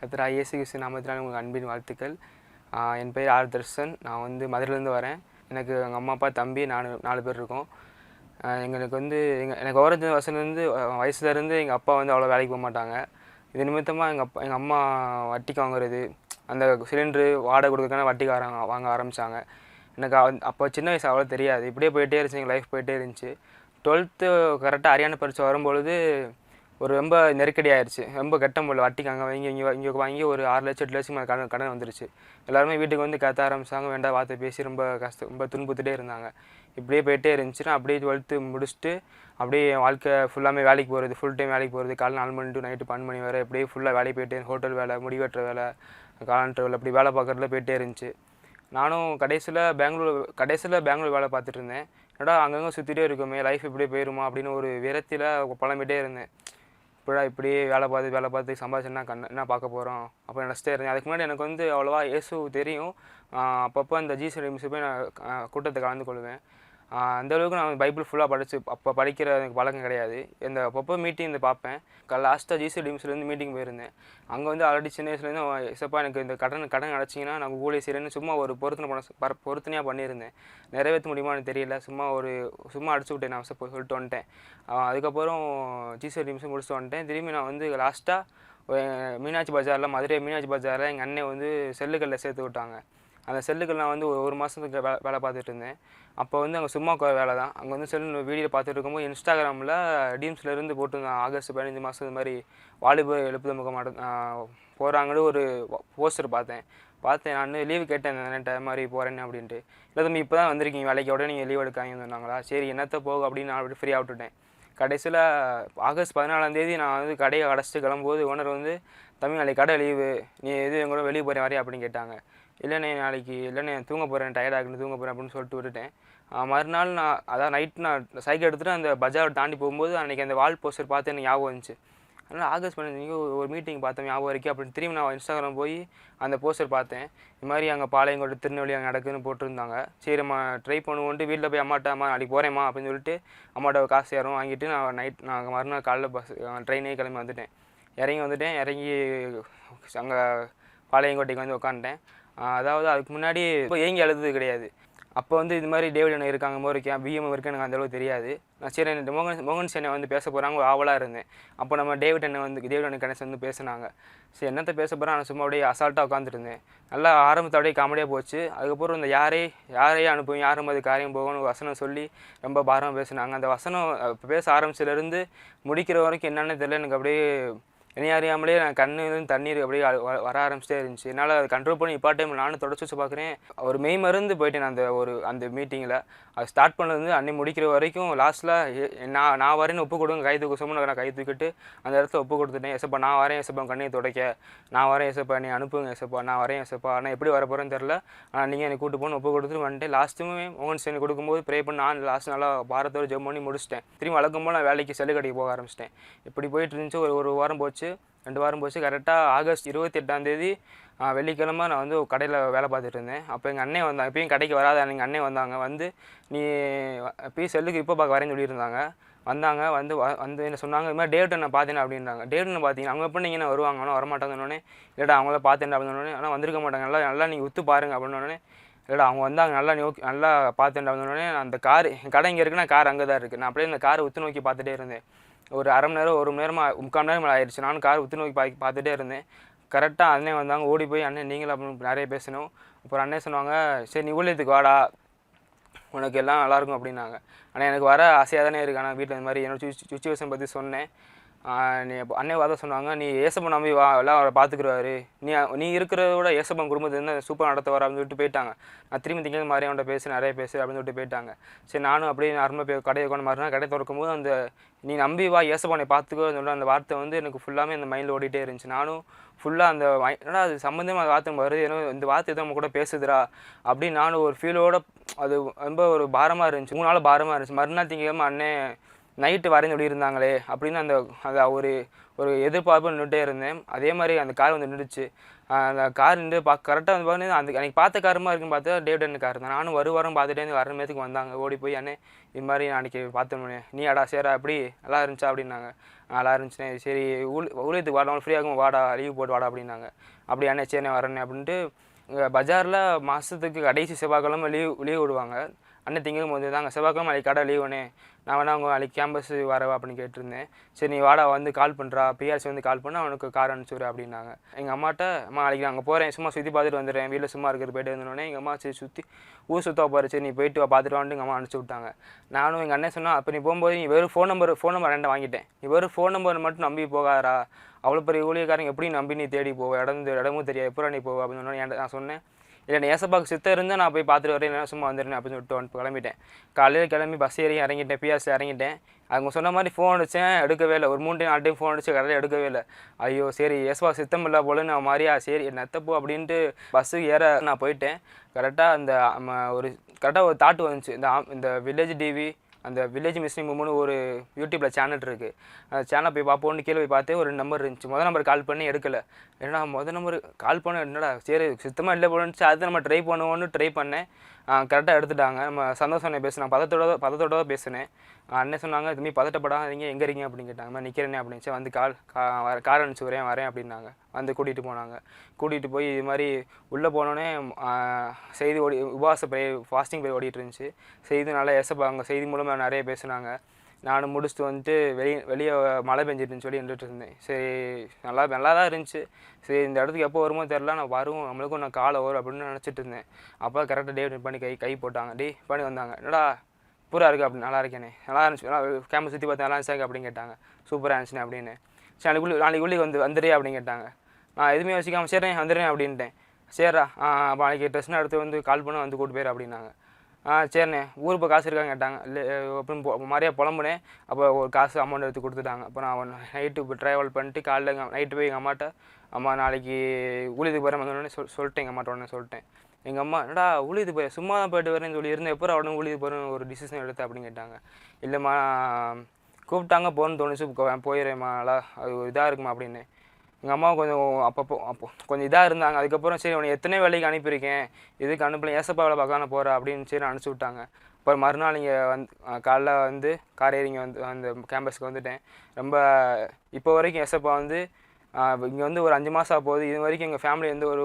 கர்த்தராகிய இயேசு கிறிஸ்து நாமத்தினால் உங்களுக்கு அன்பின் வாழ்த்துக்கள். என் பெயர் ஆர் தர்ஷன். நான் வந்து மதுரையிலேருந்து வரேன். எனக்கு எங்கள் அம்மா அப்பா தம்பி 4 பேர் இருக்கோம். எங்களுக்கு வந்து எனக்கு ஓரத்து வயசுலேருந்து எங்கள் அப்பா வந்து அவ்வளோ வேலைக்கு போக மாட்டாங்க. இது நிமித்தமாக எங்கள் அம்மா வட்டிக்கு வாங்குறது, அந்த சிலிண்ட்ரு வாடகை கொடுக்கறதுக்கான வட்டிக்கு வாங்க ஆரம்பித்தாங்க. எனக்கு அப்போ சின்ன வயசு அவ்வளோ தெரியாது. இப்படியே போயிட்டே இருந்துச்சு, எங்கள் லைஃப் போயிட்டே இருந்துச்சு. 12th கரெக்டாக அரியானா பரீட்சை வரும்பொழுது ஒரு ரொம்ப நெருக்கடி ஆயிடுச்சு. ரொம்ப கட்ட முடியல. வட்டிக்கு அங்கே வாங்கி இங்கே வாங்கி ஒரு 6 லட்சம் 8 லட்சம் கடன் வந்துருச்சு. எல்லாருமே வீட்டுக்கு வந்து கத்த ஆரம்பிச்சாங்க. வேண்டாம் வார்த்தை பேசி ரொம்ப ரொம்ப துன்புத்துட்டே இருந்தாங்க. இப்படியே போயிட்டே இருந்துச்சுன்னா அப்படியே 12th முடிச்சுட்டு அப்படியே என் வாழ்க்கை ஃபுல்லாமே வேலைக்கு போகிறது, ஃபுல் டைம் வேலைக்கு போகிறது. காலையில் 4 மணி டு நைட்டு 12 மணி வரை இப்படியே ஃபுல்லாக வேலைக்கு போயிட்டே, ஹோட்டல் வேலை, முடிவெட்டுற வேலை, காலண்டர் வேலை, அப்படி வேலை பார்க்குறதுல போயிட்டே இருந்துச்சு. நானும் கடைசியில் பெங்களூர் வேலை பார்த்துட்டு இருந்தேன். என்னடா அங்கங்கே சுற்றிட்டே இருக்குமே, லைஃப் இப்படியே போயிடுமா அப்படின்னு ஒரு விரத்தியில் புலம்பிகிட்டே இருந்தேன். இப்படியே வேலை பார்த்து சம்பாதிச்சுன்னா என்ன பார்க்க போகிறோம் அப்போ நினச்சிட்டே இருந்தேன். அதுக்கு முன்னாடி எனக்கு வந்து அவ்வளோவா இயேசு தெரியும். அப்பப்போ அந்த ஜீசஸ் மியூசிக் போய் நான் கூட்டத்தை கலந்து கொள்வேன். அந்தளவுக்கு நான் பைபிள் ஃபுல்லாக அப்போ படிக்கிற எனக்கு பழக்கம் கிடையாது. அப்பப்போ மீட்டிங் பார்ப்பேன். லாஸ்ட்டாக ஜீசஸ் டிம்ஸ்லேருந்து மீட்டிங் போயிருந்தேன். அங்கே வந்து ஆல்ரெடி சின்ன வயசுலேருந்து இசப்பா எனக்கு இந்த கடன் அடைச்சிங்கன்னா நான் ஊழிய செய்கிறேன்னு சும்மா ஒரு பொருத்தனையாக பண்ணியிருந்தேன். நிறைவேற்ற முடியுமான்னு தெரியல. சும்மா அடிச்சு விட்டேன். நான் சொல்லிட்டு வந்துட்டேன். அதுக்கப்புறம் ஜீசஸ் டிம்ஸ் முடிச்சுட்டு வந்துட்டேன். திரும்பி நான் வந்து லாஸ்ட்டாக மீனாட்சி பஜாரில், மதுரை மீனாட்சி பஜாரில் எங்கள் அண்ணன் வந்து செல்லுகளில் சேர்த்து விட்டாங்க. அந்த செல்லுகள் நான் வந்து ஒரு மாதத்துக்கு வேலை பார்த்துட்டு இருந்தேன். அப்போ வந்து அங்கே சும்மா வேலை தான். அங்கே வந்து வீடியோ பார்த்துட்டு இருக்கும்போது இன்ஸ்டாகிராமில் டீம்ஸ்லேருந்து போட்டிருந்தேன். ஆகஸ்ட் 15 மாதம் இது மாதிரி வாலிபர் எழுப்புதல் முகாம் போகிறாங்கன்னு ஒரு போஸ்டர் பார்த்தேன். நான் லீவு கேட்டேன், இந்த மாதிரி போகிறேன்னு அப்படின்ட்டு. இல்லை தம்பி இப்போ தான் வந்திருக்கீங்க வேலைக்கு, உடனே நீங்கள் லீவ் எடுக்காங்கன்னு சொன்னாங்களா. சரி என்னத்தை போக அப்படின்னு நான் அப்படி ஃப்ரீயாக விட்டுட்டேன். கடைசியில் ஆகஸ்ட் 14 நான் வந்து கடையை அடைச்சிட்டு கிளம்பும்போது ஓனர் வந்து, தம்பி நாளைக்கு கடை லீவு, நீ எங்கூட வெளியே போகிறேன் வரையா அப்படின்னு கேட்டாங்க. இல்லைண்ணே இல்லைண்ணே தூங்க போகிறேன், டயர்டாகுன்னு தூங்க போகிறேன் அப்படின்னு சொல்லிட்டு விட்டுட்டேன். மறுநாள் நைட் நான் சைக்கிள் எடுத்துகிட்டு அந்த பஜாரை தாண்டி போகும்போது அன்றைக்கி அந்த வால் போஸ்டர் பார்த்து எனக்கு ஞாபகம் வந்துச்சு. அதனால் ஆகஸ்ட் 15 ஒரு மீட்டிங் பார்த்தேன் ஞாபகம் வரைக்கும் அப்படின்னு திரும்பி நான் இன்ஸ்டாகிராம் போய் அந்த போஸ்டர் பார்த்தேன். இது மாதிரி அங்கே பாளையங்கோட்டை திருநெல்வேலி அங்கே நடக்குதுன்னு போட்டிருந்தாங்க. சரி நம்ம ட்ரை பண்ணுவோன்ட்டு வீட்டில் போய் அம்மாட்ட நாளைக்கு போகிறேம்மா அப்படின்னு சொல்லிட்டு அம்மாட்ட காசு யாரும் வாங்கிட்டு நான் மறுநாள் காலையில் ட்ரெயினே கிளம்பி வந்துட்டேன். இறங்கி அங்கே பாளையங்கோட்டைக்கு வந்து உட்காந்துட்டேன். அதாவது அதுக்கு முன்னாடி இப்போ ஏங்கி அழுது கிடையாது. அப்போ வந்து இது மாதிரி டேவிட் அண்ணன் இருக்காங்க, இருக்கேன் பிஎம் இருக்கு, எனக்கு அந்தளவுக்கு தெரியாது. நான் சரி மோகன் சேனை வந்து பேச போகிறாங்க ஒரு ஆவலாக இருந்தேன். அப்போ நம்ம டேவிட் அண்ணன் கணேசன் வந்து பேசினாங்க. சரி என்னத்தை பேச போகிறேன், நான் சும்மா அப்படியே அசால்ட்டாக உட்காந்துருந்தேன். நல்லா ஆரம்பத்தை அப்படியே காமெடியாக போச்சு. அதுக்கப்புறம் இந்த யாரையே அனுப்புவோம், யாரும் அது காரியம் போகணும் வசனம் சொல்லி ரொம்ப பாரமாக பேசினாங்க. அந்த வசனம் பேச ஆரம்பிச்சதுலேருந்து முடிக்கிற வரைக்கும் என்னென்னு தெரியல. எனக்கு அப்படியே என்னை அறியாமலே நான் கண்ணுலேருந்து தண்ணீர் அப்படியே வர ஆரம்பிச்சிட்டே இருந்துச்சு. என்னால் அதை கண்ட்ரோல் பண்ணி டைம் நானும் தொடச்சி வச்சு பார்க்குறேன். ஒரு மெய் மருந்து போயிட்டேன் அந்த மீட்டிங்கில். அது ஸ்டார்ட் பண்ணது அன்னை முடிக்கிற வரைக்கும் லாஸ்ட்டில் நான் வரேன்னு ஒப்பு கொடுங்க, கை தூக்க சொன்ன நான் கை தூக்கிட்டு அந்த இடத்துல ஒப்பு கொடுத்துட்டேன். எசப்பா நான் வரேன், எசப்பா கண்ணையை துடைக்க நான் வரேன், எசப்பா நீ அனுப்புங்க, எசப்பா நான் வரேன், எசப்பா ஆனால் எப்படி வர போகிறேன்னு தெரில, ஆனால் நீங்கள் என்னை கூட்டு போகணும் ஒப்பு கொடுத்துட்டு வந்துட்டேன். லாஸ்ட்டுமே மோகன் சேனை கொடுக்கும்போது ப்ரே பண்ணி நான் லாஸ்ட் நல்லா பாரத்தோடு ஜெபம் பண்ணி முடிச்சிட்டேன். திரும்பி வழக்கம் போல் நான் வேலைக்கு செல்லு கடைக்கு போக ஆரம்பிச்சிட்டேன். இப்படி போயிட்டு இருந்துச்சு. ஒரு வாரம் போச்சு. போச்சு, 2 வாரம் போச்சு. கரெக்டாக ஆகஸ்ட் 28ஆம் தேதி வெள்ளிக்கிழமை நான் வந்து கடையில் வேலை பார்த்துட்டு இருந்தேன். அப்போ எங்கள் அண்ணன் வந்தாங்க. எப்பயும் கடைக்கு வராத எங்கள் அண்ணன் வந்தாங்க. வந்து நீ போய் செல்லுக்கு இப்போ பார்க்க வரேன்னு சொல்லியிருந்தாங்க. வந்தாங்க. வந்து என்ன சொன்னாங்க, இது மாதிரி டேவிட்டை நான் பார்த்தேன் அப்படின்றாங்க. டேவிட்னு பார்த்தீங்கன்னா அவங்க எப்போ நீங்கள் வருவாங்க, ஆனால் வரமாட்டாங்கன்னொடனே, இல்லைடா அவங்கள பார்த்தேன் அப்படின்னோடனே, ஆனால் வந்திருக்க மாட்டாங்க, நல்லா நீங்கள் உத்து பாருங்க அப்படின்னோடனே, இல்லைடா அவங்க வந்தாங்க, நல்லா பார்த்தேன் அப்படின்னோடனே, அந்த கார் என் கடை இங்கே இருக்குன்னா கார் அங்கே தான் இருக்குது. நான் அப்படியே இந்த காரை உத்து நோக்கி பார்த்துட்டே இருந்தேன். ஒரு அரை மணி நேரம் 1 மணி நேரமாக 3/4 நேரம் ஆயிடுச்சு. நானும் கார் உத்து நோக்கி பார்த்துட்டே இருந்தேன். கரெக்டாக அண்ணன் வந்தாங்க. ஓடி போய் அண்ணன் நீங்களும் அப்படின்னு நிறைய பேசணும். அப்புறம் அண்ணன் சொன்னாங்க, சரி நீ ஊழியத்துக்கு வாடா, உனக்கு எல்லாம் நல்லாயிருக்கும் அப்படின்னாங்க. ஆனால் எனக்கு வர ஆசையாக தானே இருக்குது. ஆனால் வீட்டில் இந்த மாதிரி என்னோட சுச்சுவேஷன் பற்றி சொன்னேன். அண்ணன் வாத சொன்னாங்க, நீ ஏசப்பன் நம்பி வா, எல்லாம் அவரை பார்த்துக்குருவாரு, நீ இருக்கிறத விட ஏசப்பன் குடும்பத்தை வந்து சூப்பர் நடத்துவார் அப்படின்னு சொல்லிட்டு போயிட்டாங்க. நான் திரும்பி திங்க மாதிரி அவன்கிட்ட நிறைய பேசு அப்படின்னு சொல்லிட்டு போயிட்டாங்க. சரி நானும் அப்படியே நார்மலாக போய் கடையை கொண்டு மாறினா, கடை திறக்கும் போது அந்த நீ நம்பி வா ஏசப்பனை பார்த்துக்கோன்னு சொல்ல அந்த வார்த்தை வந்து எனக்கு ஃபுல்லாமே அந்த மைண்டில் ஓடிட்டே இருந்துச்சு. நானும் ஃபுல்லாக அந்த ஏன்னா அது சம்மந்தமாக அந்த வார்த்தை வருது, ஏன்னா இந்த வார்த்தை எதுவும் நம்ம கூட பேசுதுரா அப்படின்னு நானும் ஒரு ஃபீலோட, அது ரொம்ப ஒரு பாரமாக இருந்துச்சு. 3 நாள் பாரமாக இருந்துச்சு. மறுநாள் திங்கக்கிழமை அண்ணன் நைட்டு வரேன்னு சொல்லியிருந்தாங்களே அப்படின்னு அந்த ஒரு எதிர்பார்ப்பு நின்றுட்டே இருந்தேன். அதே மாதிரி அந்த கார் வந்து நின்றுச்சு. அந்த கார் நின்று கரெக்டாக வந்து பார்த்தீங்கன்னா அந்த அன்றைக்கி பார்த்த காரமாக இருக்குன்னு பார்த்தா டேவிடன் கார் தான். நானும் வாரம் பார்த்துட்டே வர நேரத்துக்கு வந்தாங்க. ஓடி போய் அண்ணே இது மாதிரி நான் அன்றைக்கி பார்த்தோன்னே, நீ அடா சேரா அப்படி நல்லா இருந்துச்சா அப்படின்னாங்க. நல்லா இருந்துச்சுண்ணே, சரி ஊழியத்துக்கு வாடா, ஃப்ரீயாகும் வாடா, லீவ் போட்டு வாடா அப்படின்னாங்க. அப்படி அண்ணே சரிண்ணே வரேண்ணே அப்படின்ட்டு இங்கே பஜாரில் மாதத்துக்கு கடைசி செவ்வாய்க்கிழமை லீவ் விடுவாங்க. அண்ணன் திங்கும் போது தாங்க செவ்வாய்க்கிழமை அன்றைக்கி கடை லீவுண்ணே, நான் வேணா அவங்க அன்றைக்கி கேம்பஸ் வரவா அப்படின்னு கேட்டிருந்தேன். சரி நீ வாடா வந்து கால் பண்ணுறா, பிஆர்சி வந்து கால் பண்ணால் அவனுக்கு கார் அனுப்பிச்சுரு அப்படின்னாங்க. எங்கள் அம்மாட்ட அம்மா நாளைக்கு நாங்கள் போகிறேன், சும்மா சுற்றி பார்த்துட்டு வந்துடுறேன், வீட்டில் சும்மா இருக்கிறது போய்ட்டு வந்தோடனே எங்கள் அம்மா சரி ஊர் சுற்றா போகிற, சரி நீ போயிட்டு பார்த்துட்டு வான்ட்டு எங்கள் அம்மா அனுப்பிச்சி விட்டாங்க. நானும் எங்கள் அண்ணன் சொன்னால், அப்போ நீ போகும்போது நீ வெறும் ஃபோன் நம்பர் 2 வாங்கிட்டேன், நீ வெறும் ஃபோன் நம்பர் மட்டும் நம்பி போகாதா, அவ்வளோ பெரிய ஊழியக்காரங்க எப்படி நம்பி நீ தேடி போவ, இடமும் தெரியாது, எப்போ நீ போவ அப்படின்னு சொன்னோன்னே நான் சொன்னேன், இல்லை நீ ஏசப்பாக்கு சித்தம் இருந்தால் நான் போய் பார்த்துட்டு வரேன், இல்லைனா சும்மா வந்துடுறேன் அப்படின்னு சொல்லிட்டு கிளம்பிட்டேன். காலையில் கிளம்பி பஸ் ஏறி இறங்கிட்டேன், பிஆர்சி இறங்கிட்டேன். அவங்க சொன்ன மாதிரி ஃபோன் அடித்தேன், எடுக்கவே இல்லை. ஒரு 3 டைம் 4 டைம் ஃபோன் அடிச்சு கடையில் எடுக்கவே இல்லை. ஐயோ சரி ஏசப்பா சித்தம் இல்லை போல நான் மாதிரியா, சரி நெத்தப்போ அப்படின்ட்டு பஸ்ஸுக்கு ஏற நான் போயிட்டேன். கரெக்டாக ஒரு தாட்டு வந்துச்சு. இந்த வில்லேஜ் டிவி, அந்த வில்லேஜ் மிஸ்னிங் மூமெண்ட் ஒரு யூடியூப்பில் சேனல் இருக்குது. அந்த சேனல் போய் பார்ப்போன்னு கீழே போய் பார்த்தே ஒரு நம்பர் இருந்துச்சு. நம்பர் கால் பண்ணி எடுக்கலை. ஏன்னா நம்பர் கால் பண்ண என்னடா சரி சுத்தமாக இல்லை போலன்னுச்சு. அதை நம்ம ட்ரை பண்ணுவோன்னு ட்ரை பண்ணேன். கரெக்டாக எடுத்துட்டாங்க. நம்ம சந்தோஷம் பேசினேன், பதத்தோட தான் பேசினேன். அண்ணன் சொன்னாங்க, இதுமாரி பதட்டப்படாதீங்க, எங்கே இருக்கீங்க அப்படின்னு கேட்டாங்க. நிற்கிறேனே அப்படின்னு வந்து கார் அனுப்பிச்சி வரேன் அப்படின்னாங்க. வந்து கூட்டிகிட்டு போனாங்க. கூட்டிகிட்டு போய் இது மாதிரி உள்ளே போனோடனே செய்தி உபவாச ஃபாஸ்டிங் ப்ரேயர் ஓடிட்டு இருந்துச்சு. செய்தி நல்லா அங்கே செய்தி மூலமாக நிறைய பேசுனாங்க. நானும் முடிச்சுட்டு வந்துட்டு வெளியே மழை பெஞ்சிட்டுன்னு சொல்லி நின்றுட்டு இருந்தேன். சரி நல்லா தான் இருந்துச்சு. சரி இந்த இடத்துக்கு எப்போ வருமோ தெரில, நான் வருவோம், நம்மளுக்கும் நான் காலை வரும் அப்படின்னு நினச்சிட்டு இருந்தேன். அப்போ கரெக்டாக டேவிட் பண்ணி கை போட்டாங்க. பண்ணி வந்தாங்க. என்னடா பூரா இருக்குது அப்படின்னு, நல்லா இருக்கேனே, நல்லா இருந்துச்சு, கேம்பஸ் சுற்றி பார்த்து நல்லா இருந்துச்சாங்க அப்படின்னு கேட்டாங்க. சூப்பராக இருந்துச்சுண்ணே அப்படின்னு. சரி நாளைக்கு வந்துடுறியா அப்படின்னு கேட்டாங்க. நான் எதுவுமே யோசிக்காமல் சரி வந்துடுறேன் அப்படின்ட்டேன். சரிடா அப்போ நாளைக்கு ட்ரெஸ்ன்னு எடுத்து வந்து கால் பண்ண வந்து கூட்டு போயிரு அப்படின்னாங்க. சரிண்ணே ஊர் இப்போ காசு இருக்காங்க கேட்டாங்க. இல்லை அப்படின்னு மாதிரியா புலம்புனேன். அப்போ ஒரு காசு அமௌண்ட் எடுத்து கொடுத்துட்டாங்க. அப்போ நான் நைட்டு இப்போ ட்ராவல் பண்ணிட்டு காலைல நைட்டு போய் எங்கள் அம்மாட்ட, அம்மா நாளைக்கு ஊழியத்துக்கு போகிறேன் வந்தோடனே சொல்லிட்டேன். எங்கள் அம்மாட்ட உடனே சொல்லிட்டேன். எங்கள் அம்மா என்னடா ஊழியத்துக்கு போய் சும்மா தான் போய்ட்டு வரேன்னு சொல்லி இருந்தேன், எப்போ உடனே ஊழியத்துக்கு போகிறேன்னு ஒரு டிசிஷன் எடுத்தேன் அப்படின்னு கேட்டாங்க. இல்லைம்மா கூப்பிட்டாங்க போகணுன்னு தோணுச்சு, போயிடுறேம்மா, நல்லா அது இதாக இருக்குமா அப்படின்னு. எங்கள் அம்மா அப்போ கொஞ்சம் இதாக இருந்தாங்க. அதுக்கப்புறம் சரி உன்னை எத்தனை வேலைக்கு அனுப்பியிருக்கேன், இதுக்கு அனுப்பல, ஏசப்பா வேலை பார்க்க போகிறேன் அப்படின்னு சரி அனுப்பிச்சி விட்டாங்க. அப்புறம் மறுநாள் இங்கே காலைல கார் ஏறி இங்கே அந்த கேம்பஸ்க்கு வந்துட்டேன். ரொம்ப இப்போ வரைக்கும் ஏசப்பா இங்கே ஒரு 5 மாதம் போகுது. இது வரைக்கும் எங்கள் ஃபேமிலி எந்த ஒரு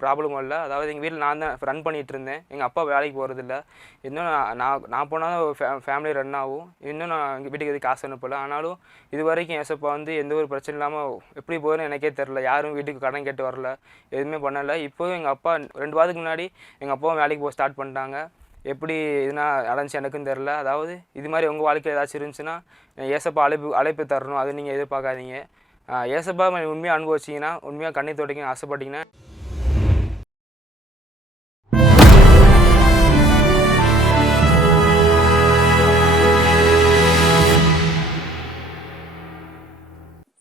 ப்ராப்ளமும் இல்லை. அதாவது எங்கள் வீட்டில் நான் தான் ரன் பண்ணிகிட்டு இருந்தேன். எங்கள் அப்பா வேலைக்கு போகிறதில்ல. இன்னும் நான் போனால் ஃபேமிலி ரன் ஆகும். இன்னும் நான் எங்கள் வீட்டுக்கு எதுவும் காசு அனுப்பலை. ஆனாலும் இது வரைக்கும் ஏசப்பா எந்த ஒரு பிரச்சனை இல்லாமல் எப்படி போகுதுன்னு எனக்கே தெரில. யாரும் வீட்டுக்கு கடன் கேட்டு வரல, எதுவுமே பண்ணலை. இப்போவும் எங்கள் அப்பா 2 வாரத்துக்கு முன்னாடி எங்கள் அப்பாவும் வேலைக்கு போக ஸ்டார்ட் பண்ணிட்டாங்க. எப்படி இதுனா அடைஞ்சி எனக்கும் தெரில. அதாவது இது மாதிரி உங்கள் வாழ்க்கையில் ஏதாச்சும் இருந்துச்சுன்னா ஏசப்பா அழைப்பு தரணும், அது நீங்கள் எதிர்பார்க்காதீங்க. ஏசப்பா உண்மையாக அனுபவிச்சிங்கன்னா, உண்மையாக கண்ணீர் துடைக்க ஆசைப்பட்டீங்கன்னா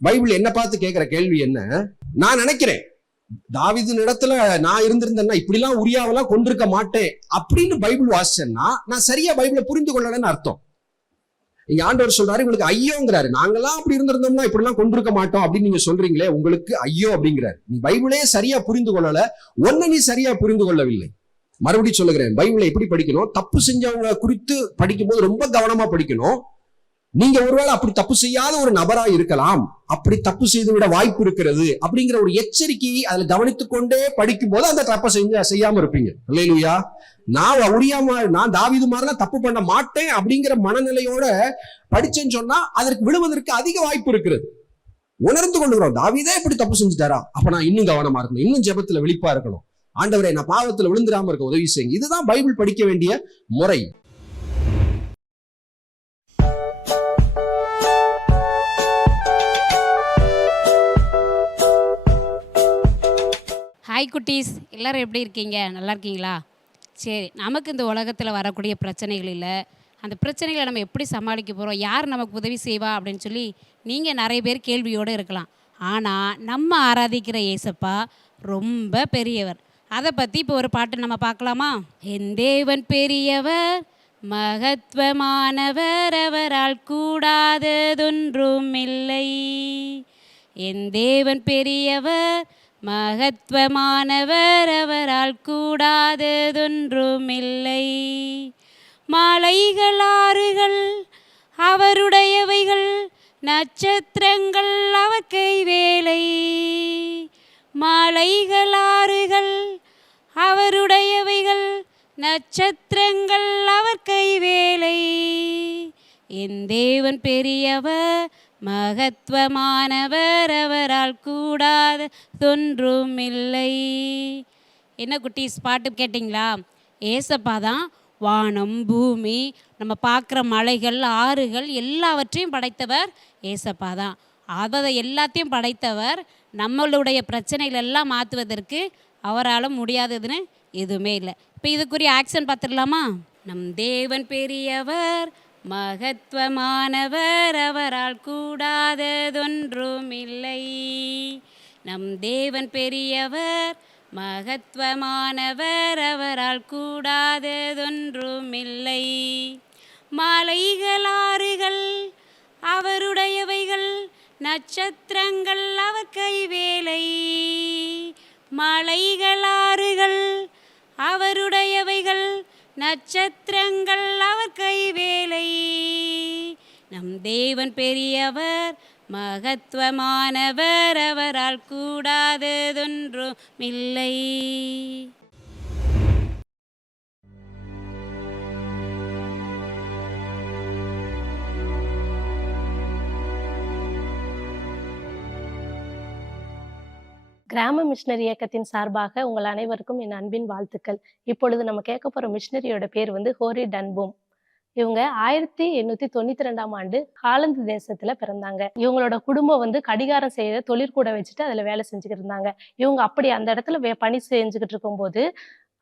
பைபிள் என்ன பார்த்து கேட்கிற கேள்வி என்ன, நான் நினைக்கிறேன் தாவீதின் இடத்துல நான் இருந்திருந்தேன்னா இப்படிலாம் உரியாவெல்லாம் கொண்டிருக்க மாட்டேன் அப்படின்னு பைபிள் வாசிச்சேன்னா நான் சரியா பைபிளை புரிந்து கொள்ளலன்னு அர்த்தம். இங்க ஆண்டவர் சொல்றாரு உங்களுக்கு ஐயோங்கிறாரு. நாங்கெல்லாம் அப்படி இருந்திருந்தோம்னா இப்படி எல்லாம் கொண்டிருக்க மாட்டோம் அப்படின்னு நீங்க சொல்றீங்களே, உங்களுக்கு ஐயோ அப்படிங்கிறாரு. நீ பைபிளே சரியா புரிந்து கொள்ளல, ஒன்ன நீ சரியா புரிந்து கொள்ளவில்லை. மறுபடியும் சொல்லுகிறேன், பைபிளை எப்படி படிக்கணும்? தப்பு செஞ்சவங்க குறித்து படிக்கும் போது ரொம்ப கவனமா படிக்கணும். நீங்க ஒருவேளை அப்படி தப்பு செய்யாத ஒரு நபரா இருக்கலாம், அப்படி தப்பு செய்து விட வாய்ப்பு இருக்கிறது அப்படிங்கிற ஒரு எச்சரிக்கையை அதுல கவனித்துக் கொண்டே படிக்கும் போது அந்த தப்பை செய்யாம இருப்பீங்க. அல்லேலூயா. நான் தாவீது மாதிரிலாம் தப்பு பண்ண மாட்டேன் அப்படிங்கிற மனநிலையோட படிச்சேன்னு சொன்னா அதற்கு விழுவதற்கு அதிக வாய்ப்பு இருக்கிறது. உணர்ந்து கொள்ளுகிறோம், தாவீதே இப்படி தப்பு செஞ்சுட்டாரா, அப்ப நான் இன்னும் கவனமா இருக்கணும், இன்னும் ஜெபத்துல விழிப்பா இருக்கணும். ஆண்டவரே நான் பாவத்துல விழுந்துடாம இருக்க உதவி செய்யுங்க. இதுதான் பைபிள் படிக்க வேண்டிய முறை. ஹாய் குட்டீஸ், எல்லோரும் எப்படி இருக்கீங்க? நல்லா இருக்கீங்களா? சரி, நமக்கு இந்த உலகத்தில் வரக்கூடிய பிரச்சனைகள் இல்லை, அந்த பிரச்சனைகளை நம்ம எப்படி சமாளிக்க போகிறோம், யார் நமக்கு உதவி செய்வா அப்படின்னு சொல்லி நீங்கள் நிறைய பேர் கேள்வியோடு இருக்கலாம். ஆனால் நம்ம ஆராதிக்கிற ஏசப்பா ரொம்ப பெரியவர். அதை பற்றி இப்போ ஒரு பாட்டு நம்ம பார்க்கலாமா? என் தேவன் பெரியவர், மகத்துவமானவர், அவரால் கூடாததொன்றும் இல்லை. என் தேவன் பெரியவர், மகத்துவமானவர், அவரால் கூடாததொன்றுமில்லை. மாலைகள் ஆறுகள் அவருடையவைகள், நட்சத்திரங்கள் அவர் கைவேலை. மாலைகள் ஆறுகள் அவருடையவைகள், நட்சத்திரங்கள் அவர் கைவேலை. என் தேவன் பெரியவர், மகத்துவமானவர், அவரால் கூடாததொன்றுமில்லை. என்ன குட்டீஸ், பாட்டு கேட்டிங்களா? ஏசப்பா தான் வானம் பூமி, நம்ம பார்க்குற மலைகள் ஆறுகள் எல்லாவற்றையும் படைத்தவர் ஏசப்பா தான். அதை எல்லாத்தையும் படைத்தவர். நம்மளுடைய பிரச்சனைகள் எல்லாம் மாற்றுவதற்கு அவரால் முடியாததுன்னு எதுவுமே இல்லை. இப்போ இதுக்குரிய ஆக்ஷன் பார்த்துடலாமா? நம் தேவன் பெரியவர், மகத்துவமானவர், அவரால் கூடாததொன்றுமில்லை. நம் தேவன் பெரியவர், மகத்துவமானவர், அவரால் கூடாததொன்றுமில்லை. மாலைகள் ஆறுகள் அவருடையவைகள், நட்சத்திரங்கள் அவர் கைவேலை. மாலைகள் ஆறுகள் அவருடையவைகள், நட்சத்திரங்கள் அவர் கைவேலை. நம் தேவன் பெரியவர், மகத்துவமானவர், அவரால் கூடாததொன்றுமில்லை. கிராம மிஷனரி இயக்கத்தின் சார்பாக உங்கள் அனைவருக்கும் என் அன்பின் வாழ்த்துக்கள். இப்பொழுது நம்ம கேட்க போற மிஷனரியோட பேர் ஹோரி டன்பூம். இவங்க 1892ஆம் ஆண்டு ஹாலந்து தேசத்துல பிறந்தாங்க. இவங்களோட குடும்பம் கடிகாரம் செய்யற தொழிற்கூட வச்சுட்டு அதுல வேலை செஞ்சுக்கிட்டு இருந்தாங்க. இவங்க அப்படி அந்த இடத்துல பணி செஞ்சுக்கிட்டு இருக்கும்போது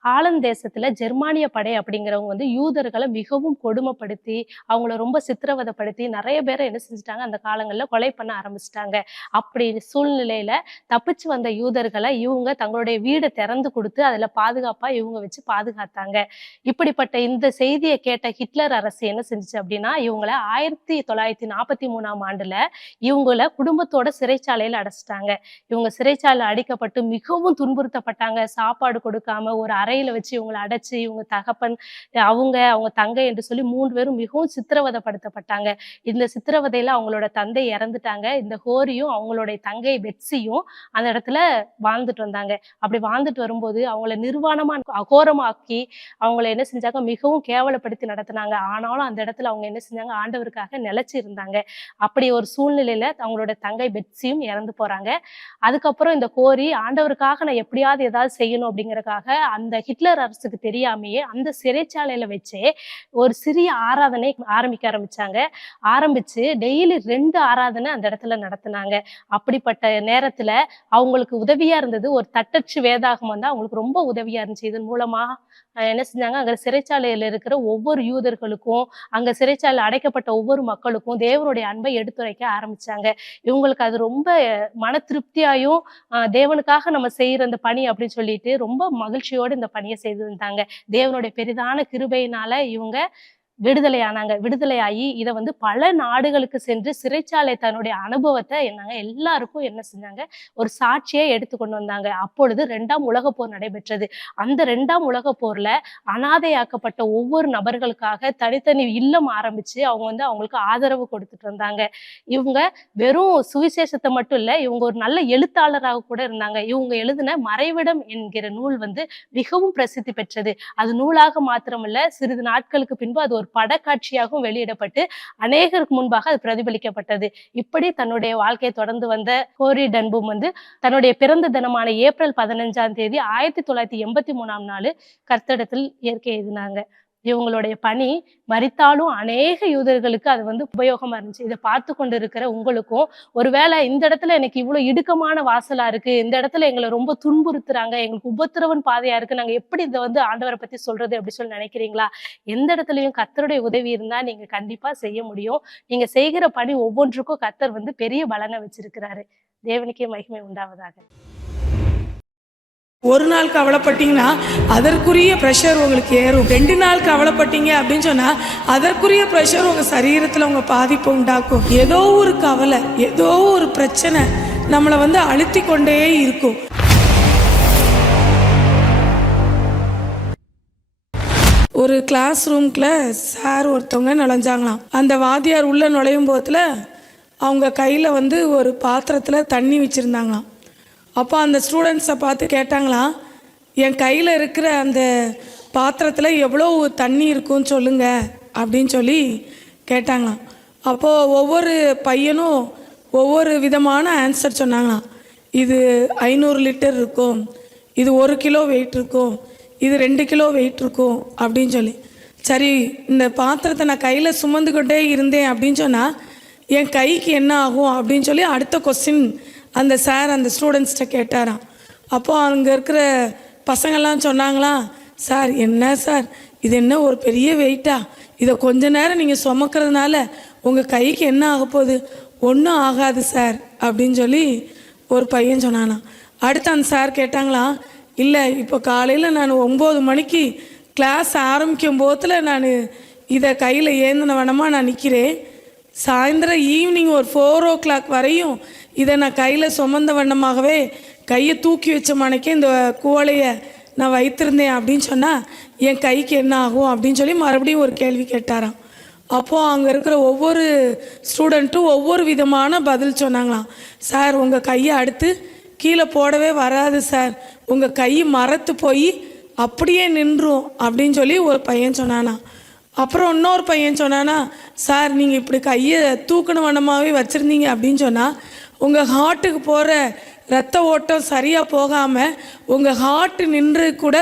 ஆலந்து தேசத்துல ஜெர்மானிய படை அப்படிங்கிறவங்க யூதர்களை மிகவும் கொடுமைப்படுத்தி அவங்கள ரொம்ப சித்திரவதைப்படுத்தி நிறைய பேரை என்ன செஞ்சுட்டாங்க, அந்த காலங்கள்ல கொலை பண்ண ஆரம்பிச்சிட்டாங்க. அப்படி சூழ்நிலையில தப்பிச்சு வந்த யூதர்களை இவங்க தங்களுடைய வீடை திறந்து கொடுத்து அதுல பாதுகாப்பா இவங்க வச்சு பாதுகாத்தாங்க. இப்படிப்பட்ட இந்த செய்தியை கேட்ட ஹிட்லர் அரசு என்ன செஞ்சுச்சு அப்படின்னா, இவங்களை 1943ஆம் ஆண்டுல இவங்கள குடும்பத்தோட சிறைச்சாலையில அடைச்சிட்டாங்க. இவங்க சிறைச்சாலை அடைக்கப்பட்டு மிகவும் துன்புறுத்தப்பட்டாங்க. சாப்பாடு கொடுக்காம ஒரு அறையில வச்சு இவங்களை அடைச்சு, இவங்க தகப்பன், அவங்க தங்கை என்று சொல்லி 3 பேரும் மிகவும் சித்திரவதைப்படுத்தப்பட்டாங்க. இந்த சித்திரவதையில அவங்களோட தந்தை இறந்துட்டாங்க. இந்த ஹோரியும் அவங்களுடைய தங்கை பெட்சியும் அந்த இடத்துல வாழ்ந்துட்டு வந்தாங்க. அப்படி வாழ்ந்துட்டு வரும்போது அவங்கள நிர்வாணமா அகோரமாக்கி அவங்கள என்ன செஞ்சாங்க, மிகவும் கேவலப்படுத்தி நடத்தினாங்க. ஆனாலும் அந்த இடத்துல அவங்க என்ன செஞ்சாங்க, ஆண்டவருக்காக நிலைச்சு இருந்தாங்க. அப்படி ஒரு சூழ்நிலையில அவங்களோட தங்கை பெட்சியும் இறந்து போறாங்க. அதுக்கப்புறம் இந்த ஹோரி ஆண்டவருக்காக நான் எப்படியாவது ஏதாவது செய்யணும் அப்படிங்கறதுக்காக அந்த ஹிட்லர் அரசுக்கு தெரியாமையே அந்த சிறைச்சாலையில வச்சே ஒரு சிறிய ஆராதனை ஆரம்பிக்க ஆரம்பிச்சாங்க. ஆரம்பிச்சு டெய்லி 2 ஆராதனை அந்த இடத்துல நடத்தினாங்க. அப்படிப்பட்ட நேரத்துல அவங்களுக்கு உதவியா இருந்தது ஒரு தட்டச்சு வேதாகமம் தான் அவங்களுக்கு ரொம்ப உதவியா இருந்துச்சு. இதன் மூலமா என்ன செஞ்சாங்க, அங்க சிறைச்சாலையில இருக்கிற ஒவ்வொரு யூதர்களுக்கும், அங்க சிறைச்சாலையில் அடைக்கப்பட்ட ஒவ்வொரு மக்களுக்கும் தேவனுடைய அன்பை எடுத்துரைக்க ஆரம்பிச்சாங்க. இவங்களுக்கு அது ரொம்ப மன திருப்தியாயும் தேவனுக்காக நம்ம செய்யற அந்த பணி அப்படின்னு சொல்லிட்டு ரொம்ப மகிழ்ச்சியோடு இந்த பணியை செய்து இருந்தாங்க. தேவனுடைய பெரிதான கிருபையினால இவங்க விடுதலையானாங்க. விடுதலையாகி இதை வந்து பல நாடுகளுக்கு சென்று சிறைச்சாலை தன்னுடைய அனுபவத்தை எல்லாருக்கும் என்ன செஞ்சாங்க, ஒரு சாட்சியை எடுத்து கொண்டு வந்தாங்க. அப்பொழுது 2ஆம் உலகப் போர் நடைபெற்றது. அந்த 2ஆம் உலகப் போர்ல அனாதையாக்கப்பட்ட ஒவ்வொரு நபர்களுக்காக தனித்தனி இல்லம் ஆரம்பிச்சு அவங்க வந்து அவங்களுக்கு ஆதரவு கொடுத்துட்டு வந்தாங்க. இவங்க வெறும் சுவிசேஷத்தை மட்டும் இல்ல, இவங்க ஒரு நல்ல எழுத்தாளராக கூட இருந்தாங்க. இவங்க எழுதின மறைவிடம் என்கிற நூல் வந்து மிகவும் பிரசித்தி பெற்றது. அது நூலாக மாத்திரமல்ல, சிறிது நாட்களுக்கு பின்பு அது ஒரு படக்காட்சியாகவும் வெளியிடப்பட்டு அநேகருக்கு முன்பாக அது பிரதிபலிக்கப்பட்டது. இப்படி தன்னுடைய வாழ்க்கையை தொடர்ந்து வந்த ஹோரி டன்பூம் வந்து தன்னுடைய பிறந்த தினமான ஏப்ரல் 15ஆம் தேதி 1983ஆம் நாள் கர்த்தரிடத்தில் இயற்கை எழுதினாங்க. இவங்களுடைய பணி மரித்தாலும் அநேக யூதர்களுக்கு அது வந்து உபயோகமா இருந்துச்சு. இதை பார்த்து கொண்டு இருக்கிற உங்களுக்கும், ஒருவேளை இந்த இடத்துல எனக்கு இவ்வளவு இடுக்கமான வாசலா இருக்கு, இந்த இடத்துல எங்களை ரொம்ப துன்புறுத்துறாங்க, எங்களுக்கு உபத்திரவன் பாதையா இருக்கு, நாங்க எப்படி இதை வந்து ஆண்டவரை பத்தி சொல்றது அப்படி சொல்லி நினைக்கிறீங்களா? எந்த இடத்துலயும் கர்த்தருடைய உதவி இருந்தா நீங்க கண்டிப்பா செய்ய முடியும். நீங்க செய்கிற பணி ஒவ்வொன்றுக்கும் கர்த்தர் வந்து பெரிய பலனை வச்சிருக்கிறாரு. தேவனுக்கே மகிமை உண்டாவதாக. ஒரு நாள் கவலைப்பட்டீங்கன்னா அதற்குரிய ப்ரெஷர் உங்களுக்கு ஏறும். 2 நாள் கவலைப்பட்டீங்க அப்படின்னு சொன்னால் அதற்குரிய ப்ரெஷர் உங்கள் சரீரத்தில் உங்கள் பாதிப்பை உண்டாக்கும். ஏதோ ஒரு கவலை, ஏதோ ஒரு பிரச்சனை நம்மளை வந்து அழுத்தி கொண்டே இருக்கும். ஒரு கிளாஸ் ரூம்குள்ள சார் ஒருத்தவங்க நுழைஞ்சாங்களாம். அந்த வாத்தியார் உள்ள நுழையும் போதில் அவங்க கையில் வந்து ஒரு பாத்திரத்தில் தண்ணி வச்சுருந்தாங்களாம். அப்போ அந்த ஸ்டூடெண்ட்ஸை பார்த்து கேட்டாங்களாம், என் கையில் இருக்கிற அந்த பாத்திரத்தில் எவ்வளோ தண்ணி இருக்குன்னு சொல்லுங்க அப்படின்னு சொல்லி கேட்டாங்களாம். அப்போது ஒவ்வொரு பையனும் ஒவ்வொரு விதமான ஆன்சர் சொன்னாங்களாம். இது 500 லிட்டர் இருக்கும், இது 1 கிலோ வெயிட் இருக்கும், இது 2 கிலோ வெயிட் இருக்கும் அப்படின்னு சொல்லி. சரி, இந்த பாத்திரத்தை நான் கையில் சுமந்துக்கிட்டே இருந்தேன் அப்படின்னு சொன்னால் என் கைக்கு என்ன ஆகும் அப்படின்னு சொல்லி அடுத்த கொஸ்டின் அந்த சார் அந்த ஸ்டூடெண்ட்ஸ்கிட்ட கேட்டாராம். அப்போது அங்கே இருக்கிற பசங்கள்லாம் சொன்னாங்களாம், சார் என்ன சார் இது என்ன ஒரு பெரிய வெயிட்டா, இதை கொஞ்ச நேரம் நீங்கள் சுமக்கிறதுனால உங்கள் கைக்கு என்ன ஆக போகுது? ஒன்றும் ஆகாது சார் அப்படின்னு சொல்லி ஒரு பையன் சொன்னானா. அடுத்து அந்த சார் கேட்டாங்களாம், இல்லை இப்போ காலையில் நான் 9 மணிக்கு கிளாஸ் ஆரம்பிக்கும் போதில் நான் இதை கையில் ஏந்தின வனமாக நான் நிற்கிறேன், சாயந்தரம் ஈவினிங் ஒரு 4 o'clock வரையும் இதை நான் கையில் சுமந்த வண்ணமாகவே கையை தூக்கி வச்ச மனைக்கே இந்த குவளையை நான் வைத்திருந்தேன் அப்படின்னு சொன்னால் என் கைக்கு என்ன ஆகும் அப்படின்னு சொல்லி மறுபடியும் ஒரு கேள்வி கேட்டாராம். அப்போது அங்கே இருக்கிற ஒவ்வொரு ஸ்டூடெண்ட்டும் ஒவ்வொரு விதமான பதில் சொன்னாங்களாம். சார் உங்கள் கையை அடுத்து கீழே போடவே வராது சார், உங்கள் கை மரத்து போய் அப்படியே நின்றும் அப்படின்னு சொல்லி ஒரு பையன் சொன்னானா. அப்புறம் இன்னொரு பையன் சொன்னானா, சார் நீங்கள் இப்படி கையை தூக்கணும் வண்ணமாகவே வச்சுருந்தீங்க அப்படின்னு சொன்னால் உங்கள் ஹார்ட்டுக்கு போகிற ரத்த ஓட்டம் சரியாக போகாமல் உங்கள் ஹார்ட்டு நின்று கூட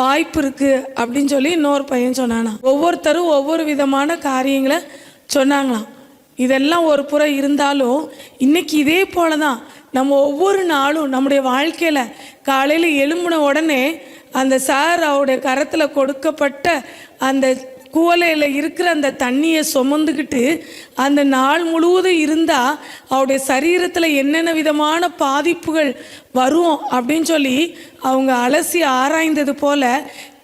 வாய்ப்பு இருக்குது அப்படின்னு சொல்லி இன்னொரு பையன் சொன்னானா. ஒவ்வொருத்தரும் ஒவ்வொரு விதமான காரியங்களை சொன்னாங்களாம். இதெல்லாம் ஒரு புறம் இருந்தாலும் இன்றைக்கி இதே போல தான் நம்ம ஒவ்வொரு நாளும் நம்முடைய வாழ்க்கையில் காலையில் எழும்பின உடனே அந்த சார் அவருடைய கரத்தில் கொடுக்கப்பட்ட அந்த குவலையில் இருக்கிற அந்த தண்ணியை சுமந்துக்கிட்டு அந்த நாள் முழுவதும் இருந்தால் அவருடைய சரீரத்தில் என்னென்ன விதமான பாதிப்புகள் வரும் அப்படின்னு சொல்லி அவங்க அலசி ஆராய்ந்தது போல்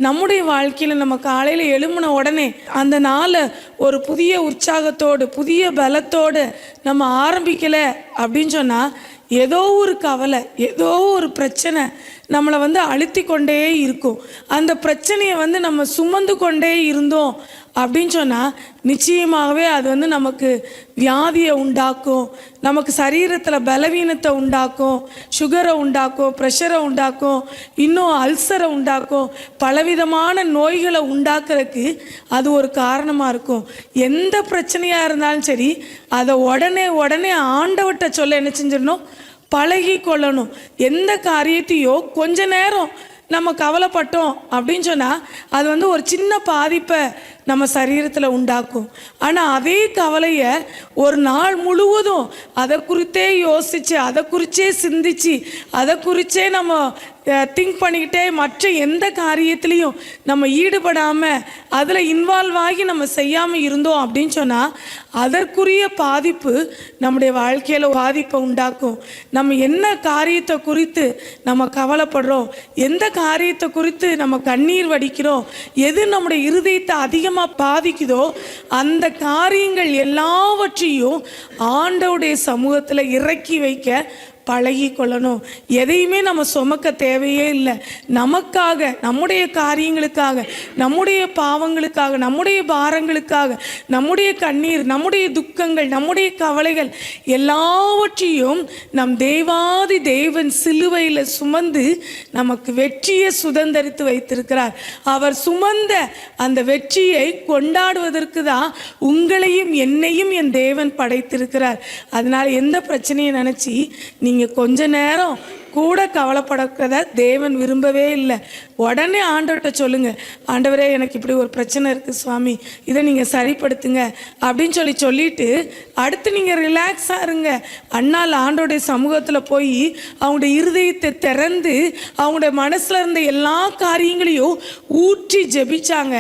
நம்முடைய வாழ்க்கையில் நம்ம காலையில் எழும்பின உடனே அந்த நாளை ஒரு புதிய உற்சாகத்தோடு புதிய பலத்தோடு நம்ம ஆரம்பிக்கலை அப்படின்னு சொன்னால் ஏதோ ஒரு கவலை, ஏதோ ஒரு பிரச்சனை நம்மளை வந்து அழுத்தி கொண்டே இருக்கும். அந்த பிரச்சனையை வந்து நம்ம சுமந்து கொண்டே இருந்தோம் அப்படின்னு சொன்னால் நிச்சயமாகவே அது வந்து நமக்கு வியாதியை உண்டாக்கும், நமக்கு சரீரத்தில் பலவீனத்தை உண்டாக்கும், சுகரை உண்டாக்கும், ப்ரெஷரை உண்டாக்கும், இன்னும் அல்சரை உண்டாக்கும், பலவிதமான நோய்களை உண்டாக்குறதுக்கு அது ஒரு காரணமாக இருக்கும். எந்த பிரச்சனையாக இருந்தாலும் சரி அதை உடனே ஆண்டவர்கிட்ட சொல்ல என்ன செஞ்சிடணும், பழகி கொள்ளணும். எந்த காரியத்தையோ கொஞ்ச நேரம் நம்ம கவலைப்பட்டோம் அப்படின்னு சொன்னால் அது வந்து ஒரு சின்ன பாதிப்பை நம்ம சரீரத்தில் உண்டாக்கும். ஆனால் அதே கவலையை ஒரு நாள் முழுவதும் அதை குறித்தே யோசித்து அதை குறித்தே சிந்தித்து அதை குறித்தே நம்ம திங்க் பண்ணிக்கிட்டே மற்ற எந்த காரியத்துலேயும் நம்ம ஈடுபடாமல் அதில் இன்வால்வ் ஆகி நம்ம செய்யாமல் இருந்தோம் அப்படின்னு சொன்னால் அதற்குரிய பாதிப்பு நம்முடைய வாழ்க்கையில் பாதிப்பை உண்டாக்கும். நம்ம என்ன காரியத்தை குறித்து நம்ம கவலைப்படுறோம், எந்த காரியத்தை குறித்து நம்ம கண்ணீர் வடிக்கிறோம், எது நம்முடைய இருதயத்தை அதிகமாக அதிகமாக பாதிக்குதோ அந்த காரியங்கள் எல்லாவற்றையும் ஆண்டவருடைய சமூகத்தில் இறக்கி வைக்க பழகி கொள்ளணும். எதையுமே நம்ம சுமக்க தேவையே இல்லை. நமக்காக, நம்முடைய காரியங்களுக்காக, நம்முடைய பாவங்களுக்காக, நம்முடைய பாரங்களுக்காக, நம்முடைய கண்ணீர், நம்முடைய துக்கங்கள், நம்முடைய கவலைகள் எல்லாவற்றையும் நம் தேவாதி தேவன் சிலுவையில் சுமந்து நமக்கு வெற்றியை சுதந்தரித்து வைத்திருக்கிறார். அவர் சுமந்த அந்த வெற்றியை கொண்டாடுவதற்கு தான் உங்களையும் என்னையும் என் தேவன் படைத்திருக்கிறார். அதனால் எந்த பிரச்சனையை நினச்சி நீங்கள் கொஞ்ச நேரம் கூட கவலைப்படக்கிறத தேவன் விரும்பவே இல்லை. உடனே ஆண்டவர்கிட்ட சொல்லுங்கள், ஆண்டவரே எனக்கு இப்படி ஒரு பிரச்சனை இருக்குது சுவாமி, இதை நீங்கள் சரிப்படுத்துங்க அப்படின்னு சொல்லிட்டு அடுத்து நீங்கள் ரிலாக்ஸாக இருங்க. அண்ணால் ஆண்டோடைய சமூகத்தில் போய் அவங்களுடைய இருதயத்தை திறந்து அவங்களுடைய மனசில் இருந்த எல்லா காரியங்களையும் ஊற்றி ஜெபிச்சாங்க.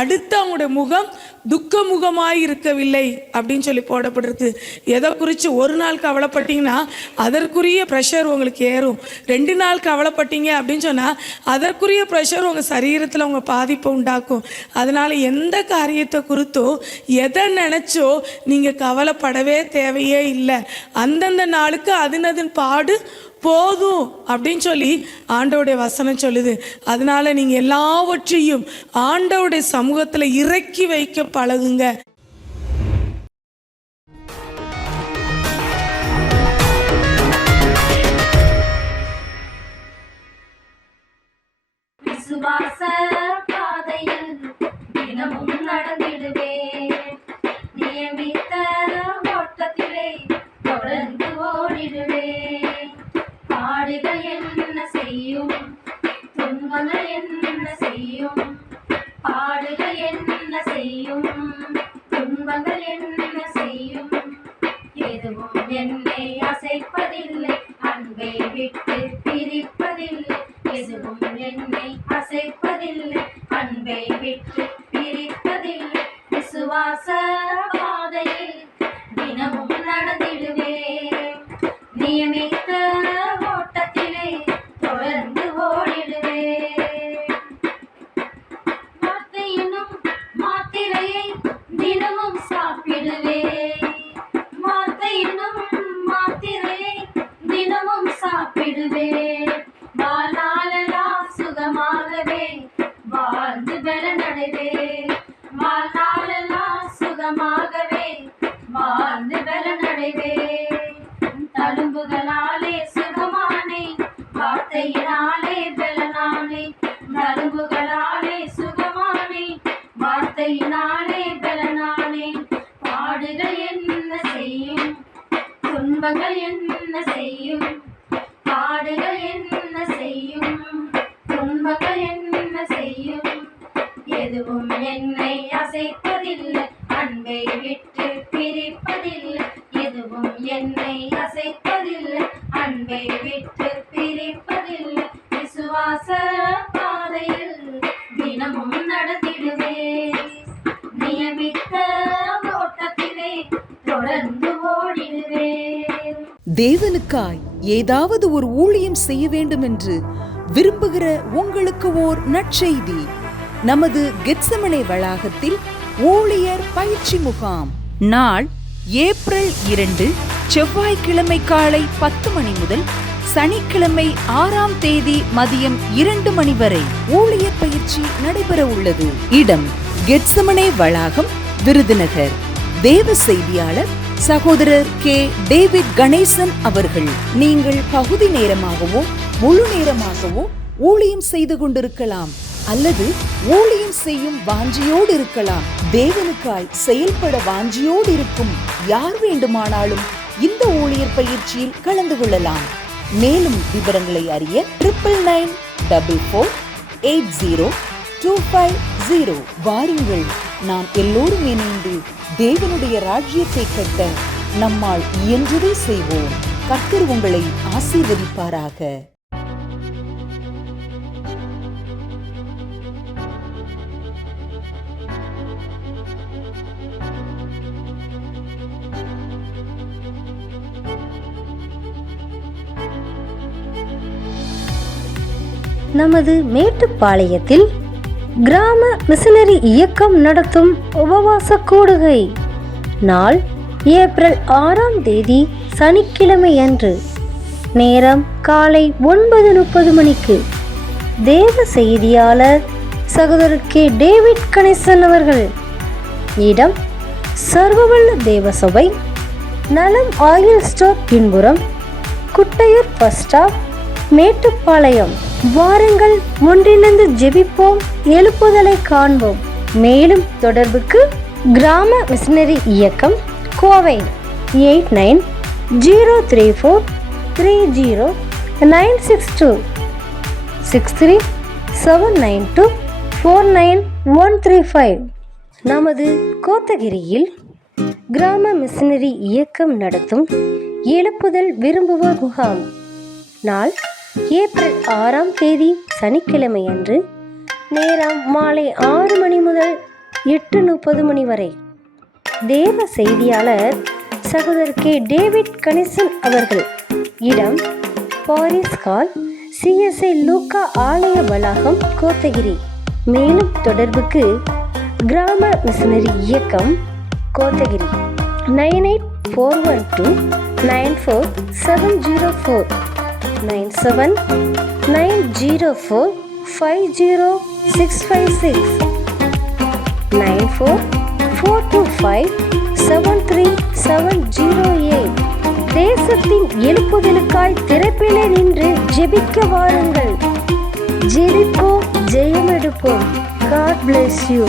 அடுத்து அவங்களுடைய முகம் துக்க முகமாய் இருக்கவில்லை அப்படின்னு சொல்லி போடப்பட்டிருக்கு. எதை குறித்து ஒரு நாள் கவலைப்பட்டீங்கன்னா அதற்குரிய ப்ரெஷர் உங்களுக்கு ஏறும். 2 நாள் கவலைப்பட்டீங்க அப்படின்னு சொன்னால் அதற்குரிய ப்ரெஷர் உங்கள் சரீரத்தில் உங்கள் பாதிப்பை உண்டாக்கும். அதனால் எந்த காரியத்தை குறித்தோ எதை நினச்சோ நீங்கள் கவலைப்படவே தேவையே இல்லை. அந்தந்த நாளுக்கு அதன் பாடு போதும் அப்படின்னு சொல்லி ஆண்டவருடைய வசனம் சொல்லுது. அதனால நீங்கள் எல்லாவற்றையும் ஆண்டவருடைய சமூகத்தில் இறக்கி வைக்க பழகுங்க. விசுவாச பாதையில் தினமும் நடந்திடுவேன், நியமித்த ஓட்டத்திலே தொடர்ந்து ஓடிடுவேன். பாடுகள் என்ன செய்யும், துன்பங்கள் என்ன செய்யும், பாடுகள் என்ன செய்யும், துன்பங்கள் என்ன செய்யும், எதுவும் என்னை அசைப்பதில்லை, அன்பை விட்டு பிரிப்பதில்லை. எதுவும் என்னை அசைப்பதில்லை, அன்பை விட்டு பிரிப்பதில்லை. விசுவாச பாதையில் தினமும் நடந்திடுவேன், நியமித்த ஓட்டத்திலே தொடர்ந்து ஓடிடுவேன். வார்த்தை என்னும் மாத்திரையை தினமும் சாப்பிடுவேன், வார்த்தை என்னும் மாத்திரையை தினமும் சாப்பிடுவேன். வாழ்நாளெல்லாம் சுகமாகவே வாழ்ந்து பலனடைவேன், வாழ்நாளெல்லாம் சுகமாகவே வாழ்ந்து பலனடைவேன். தழும்புகளாலே சுகமானே, வார்த்தையினாலே பலனானே. தழும்புகளாலே சுகமானே, வார்த்தையினாலே பலனானே. பாடுகள் என்ன செய்யும், துன்பங்கள் என்ன செய்யும், பாடுகள் என்ன செய்யும், துன்பங்கள் என்ன செய்யும், எதுவும் என்னை அசைப்பதில்லை, அன்பை விட்டு பிரிப்பதில்லை. எதுவும் என்னை அசைப்பதில்லை, அன்பை விட்டு பிரிப்பதில்லை. விசுவாச பாதையில் தினமும் நடத்திடுவேன், நியமித்த ஓட்டத்திலே தொடர்ந்து ஓடிடுவேன். தேவனுக்காய் ஏதாவது ஒரு ஊழியம் செய்ய வேண்டும் என்று விரும்புகிற உங்களுக்கு ஓர் நற்செய்தி. நமது கெத்செமனே வளாகத்தில் ஊழியர் பயிற்சி முகாம் நாள் ஏப்ரல் 2 செவ்வாய்க்கிழமை காலை 10 மணி முதல் சனிக்கிழமை 6ஆம் தேதி மதியம் 2 மணி வரை ஊழியர் பயிற்சி நடைபெற உள்ளது. இடம் கெத்செமனே வளாகம், விருதுநகர். தேவ செய்தியாளர் சகோதரர் கே. டேவிட் கணேசன் அவர்கள். நீங்கள் பகுதி நேரமாகவோ முழு நேரமாகவோ ஊழியம் செய்து கொண்டிருக்கலாம், அல்லது ஊழியம் செய்யும் வாஞ்சியோடு இருக்கலாம். தேவனுக்காய் செயல்பட வாஞ்சியோடு இருக்கும் யார் வேண்டுமானாலும் இந்த ஊழியர் பயிற்சியில் கலந்து கொள்ளலாம். மேலும் விவரங்களை அறிய 9944802550 வாருங்கள். நாம் எல்லோரும் இணைந்து தேவனுடைய ராஜ்யத்தை கட்ட நம்மால் இயன்றதை செய்வோம். கர்த்தர் உங்களை ஆசீர்வதிப்பாராக. நமது மேட்டுப்பாளையத்தில் கிராம மிஷனரி இயக்கம் நடத்தும் உபவாச கூடுகை. நாள் ஏப்ரல் 6ஆம் தேதி சனிக்கிழமை அன்று. நேரம் காலை 9:30 மணிக்கு. தேவ செய்தியாளர் சகோதரர் கே. டேவிட் கணேசன் அவர்கள். இடம் சர்வவல்ல தேவ சபை, நலம் ஆயில் ஸ்டோர் பின்புறம், குட்டையூர் பஸ் ஸ்டாப், மேட்டுப்பாளையம். வாருங்கள், ஒன்றிணைந்து ஜெபிப்போம், எழுப்புதலை காண்போம். மேலும் தொடர்புக்கு கிராம மிஷனரி இயக்கம், கோவை 8903430962 6379249135. நமது கோத்தகிரியில் கிராம மிஷனரி இயக்கம் நடத்தும் எழுப்புதல் விரும்புவோர் முகாம். நாள் ஏப்ரல் 6ஆம் தேதி சனிக்கிழமை அன்று. நேரம் மாலை 6 மணி முதல் 8:30 மணி வரை. தேவ செய்தியாளர் சகோதரர் கே. டேவிட் கணேசன் அவர்கள். இடம் பாரிஸ் ஹால், CSI லூக்கா ஆலய வளாகம், கோத்தகிரி. மேலும் தொடர்புக்கு கிராம மிஷனரி இயக்கம், கோத்தகிரி 9841294704 9790450656 9442573708. தேசத்தின் எழுப்புதலுக்காய் திறப்பிலே நின்று ஜெபிக்க வாருங்கள். ஜெபிப்போம், ஜெயம் எடுப்போம். God bless you.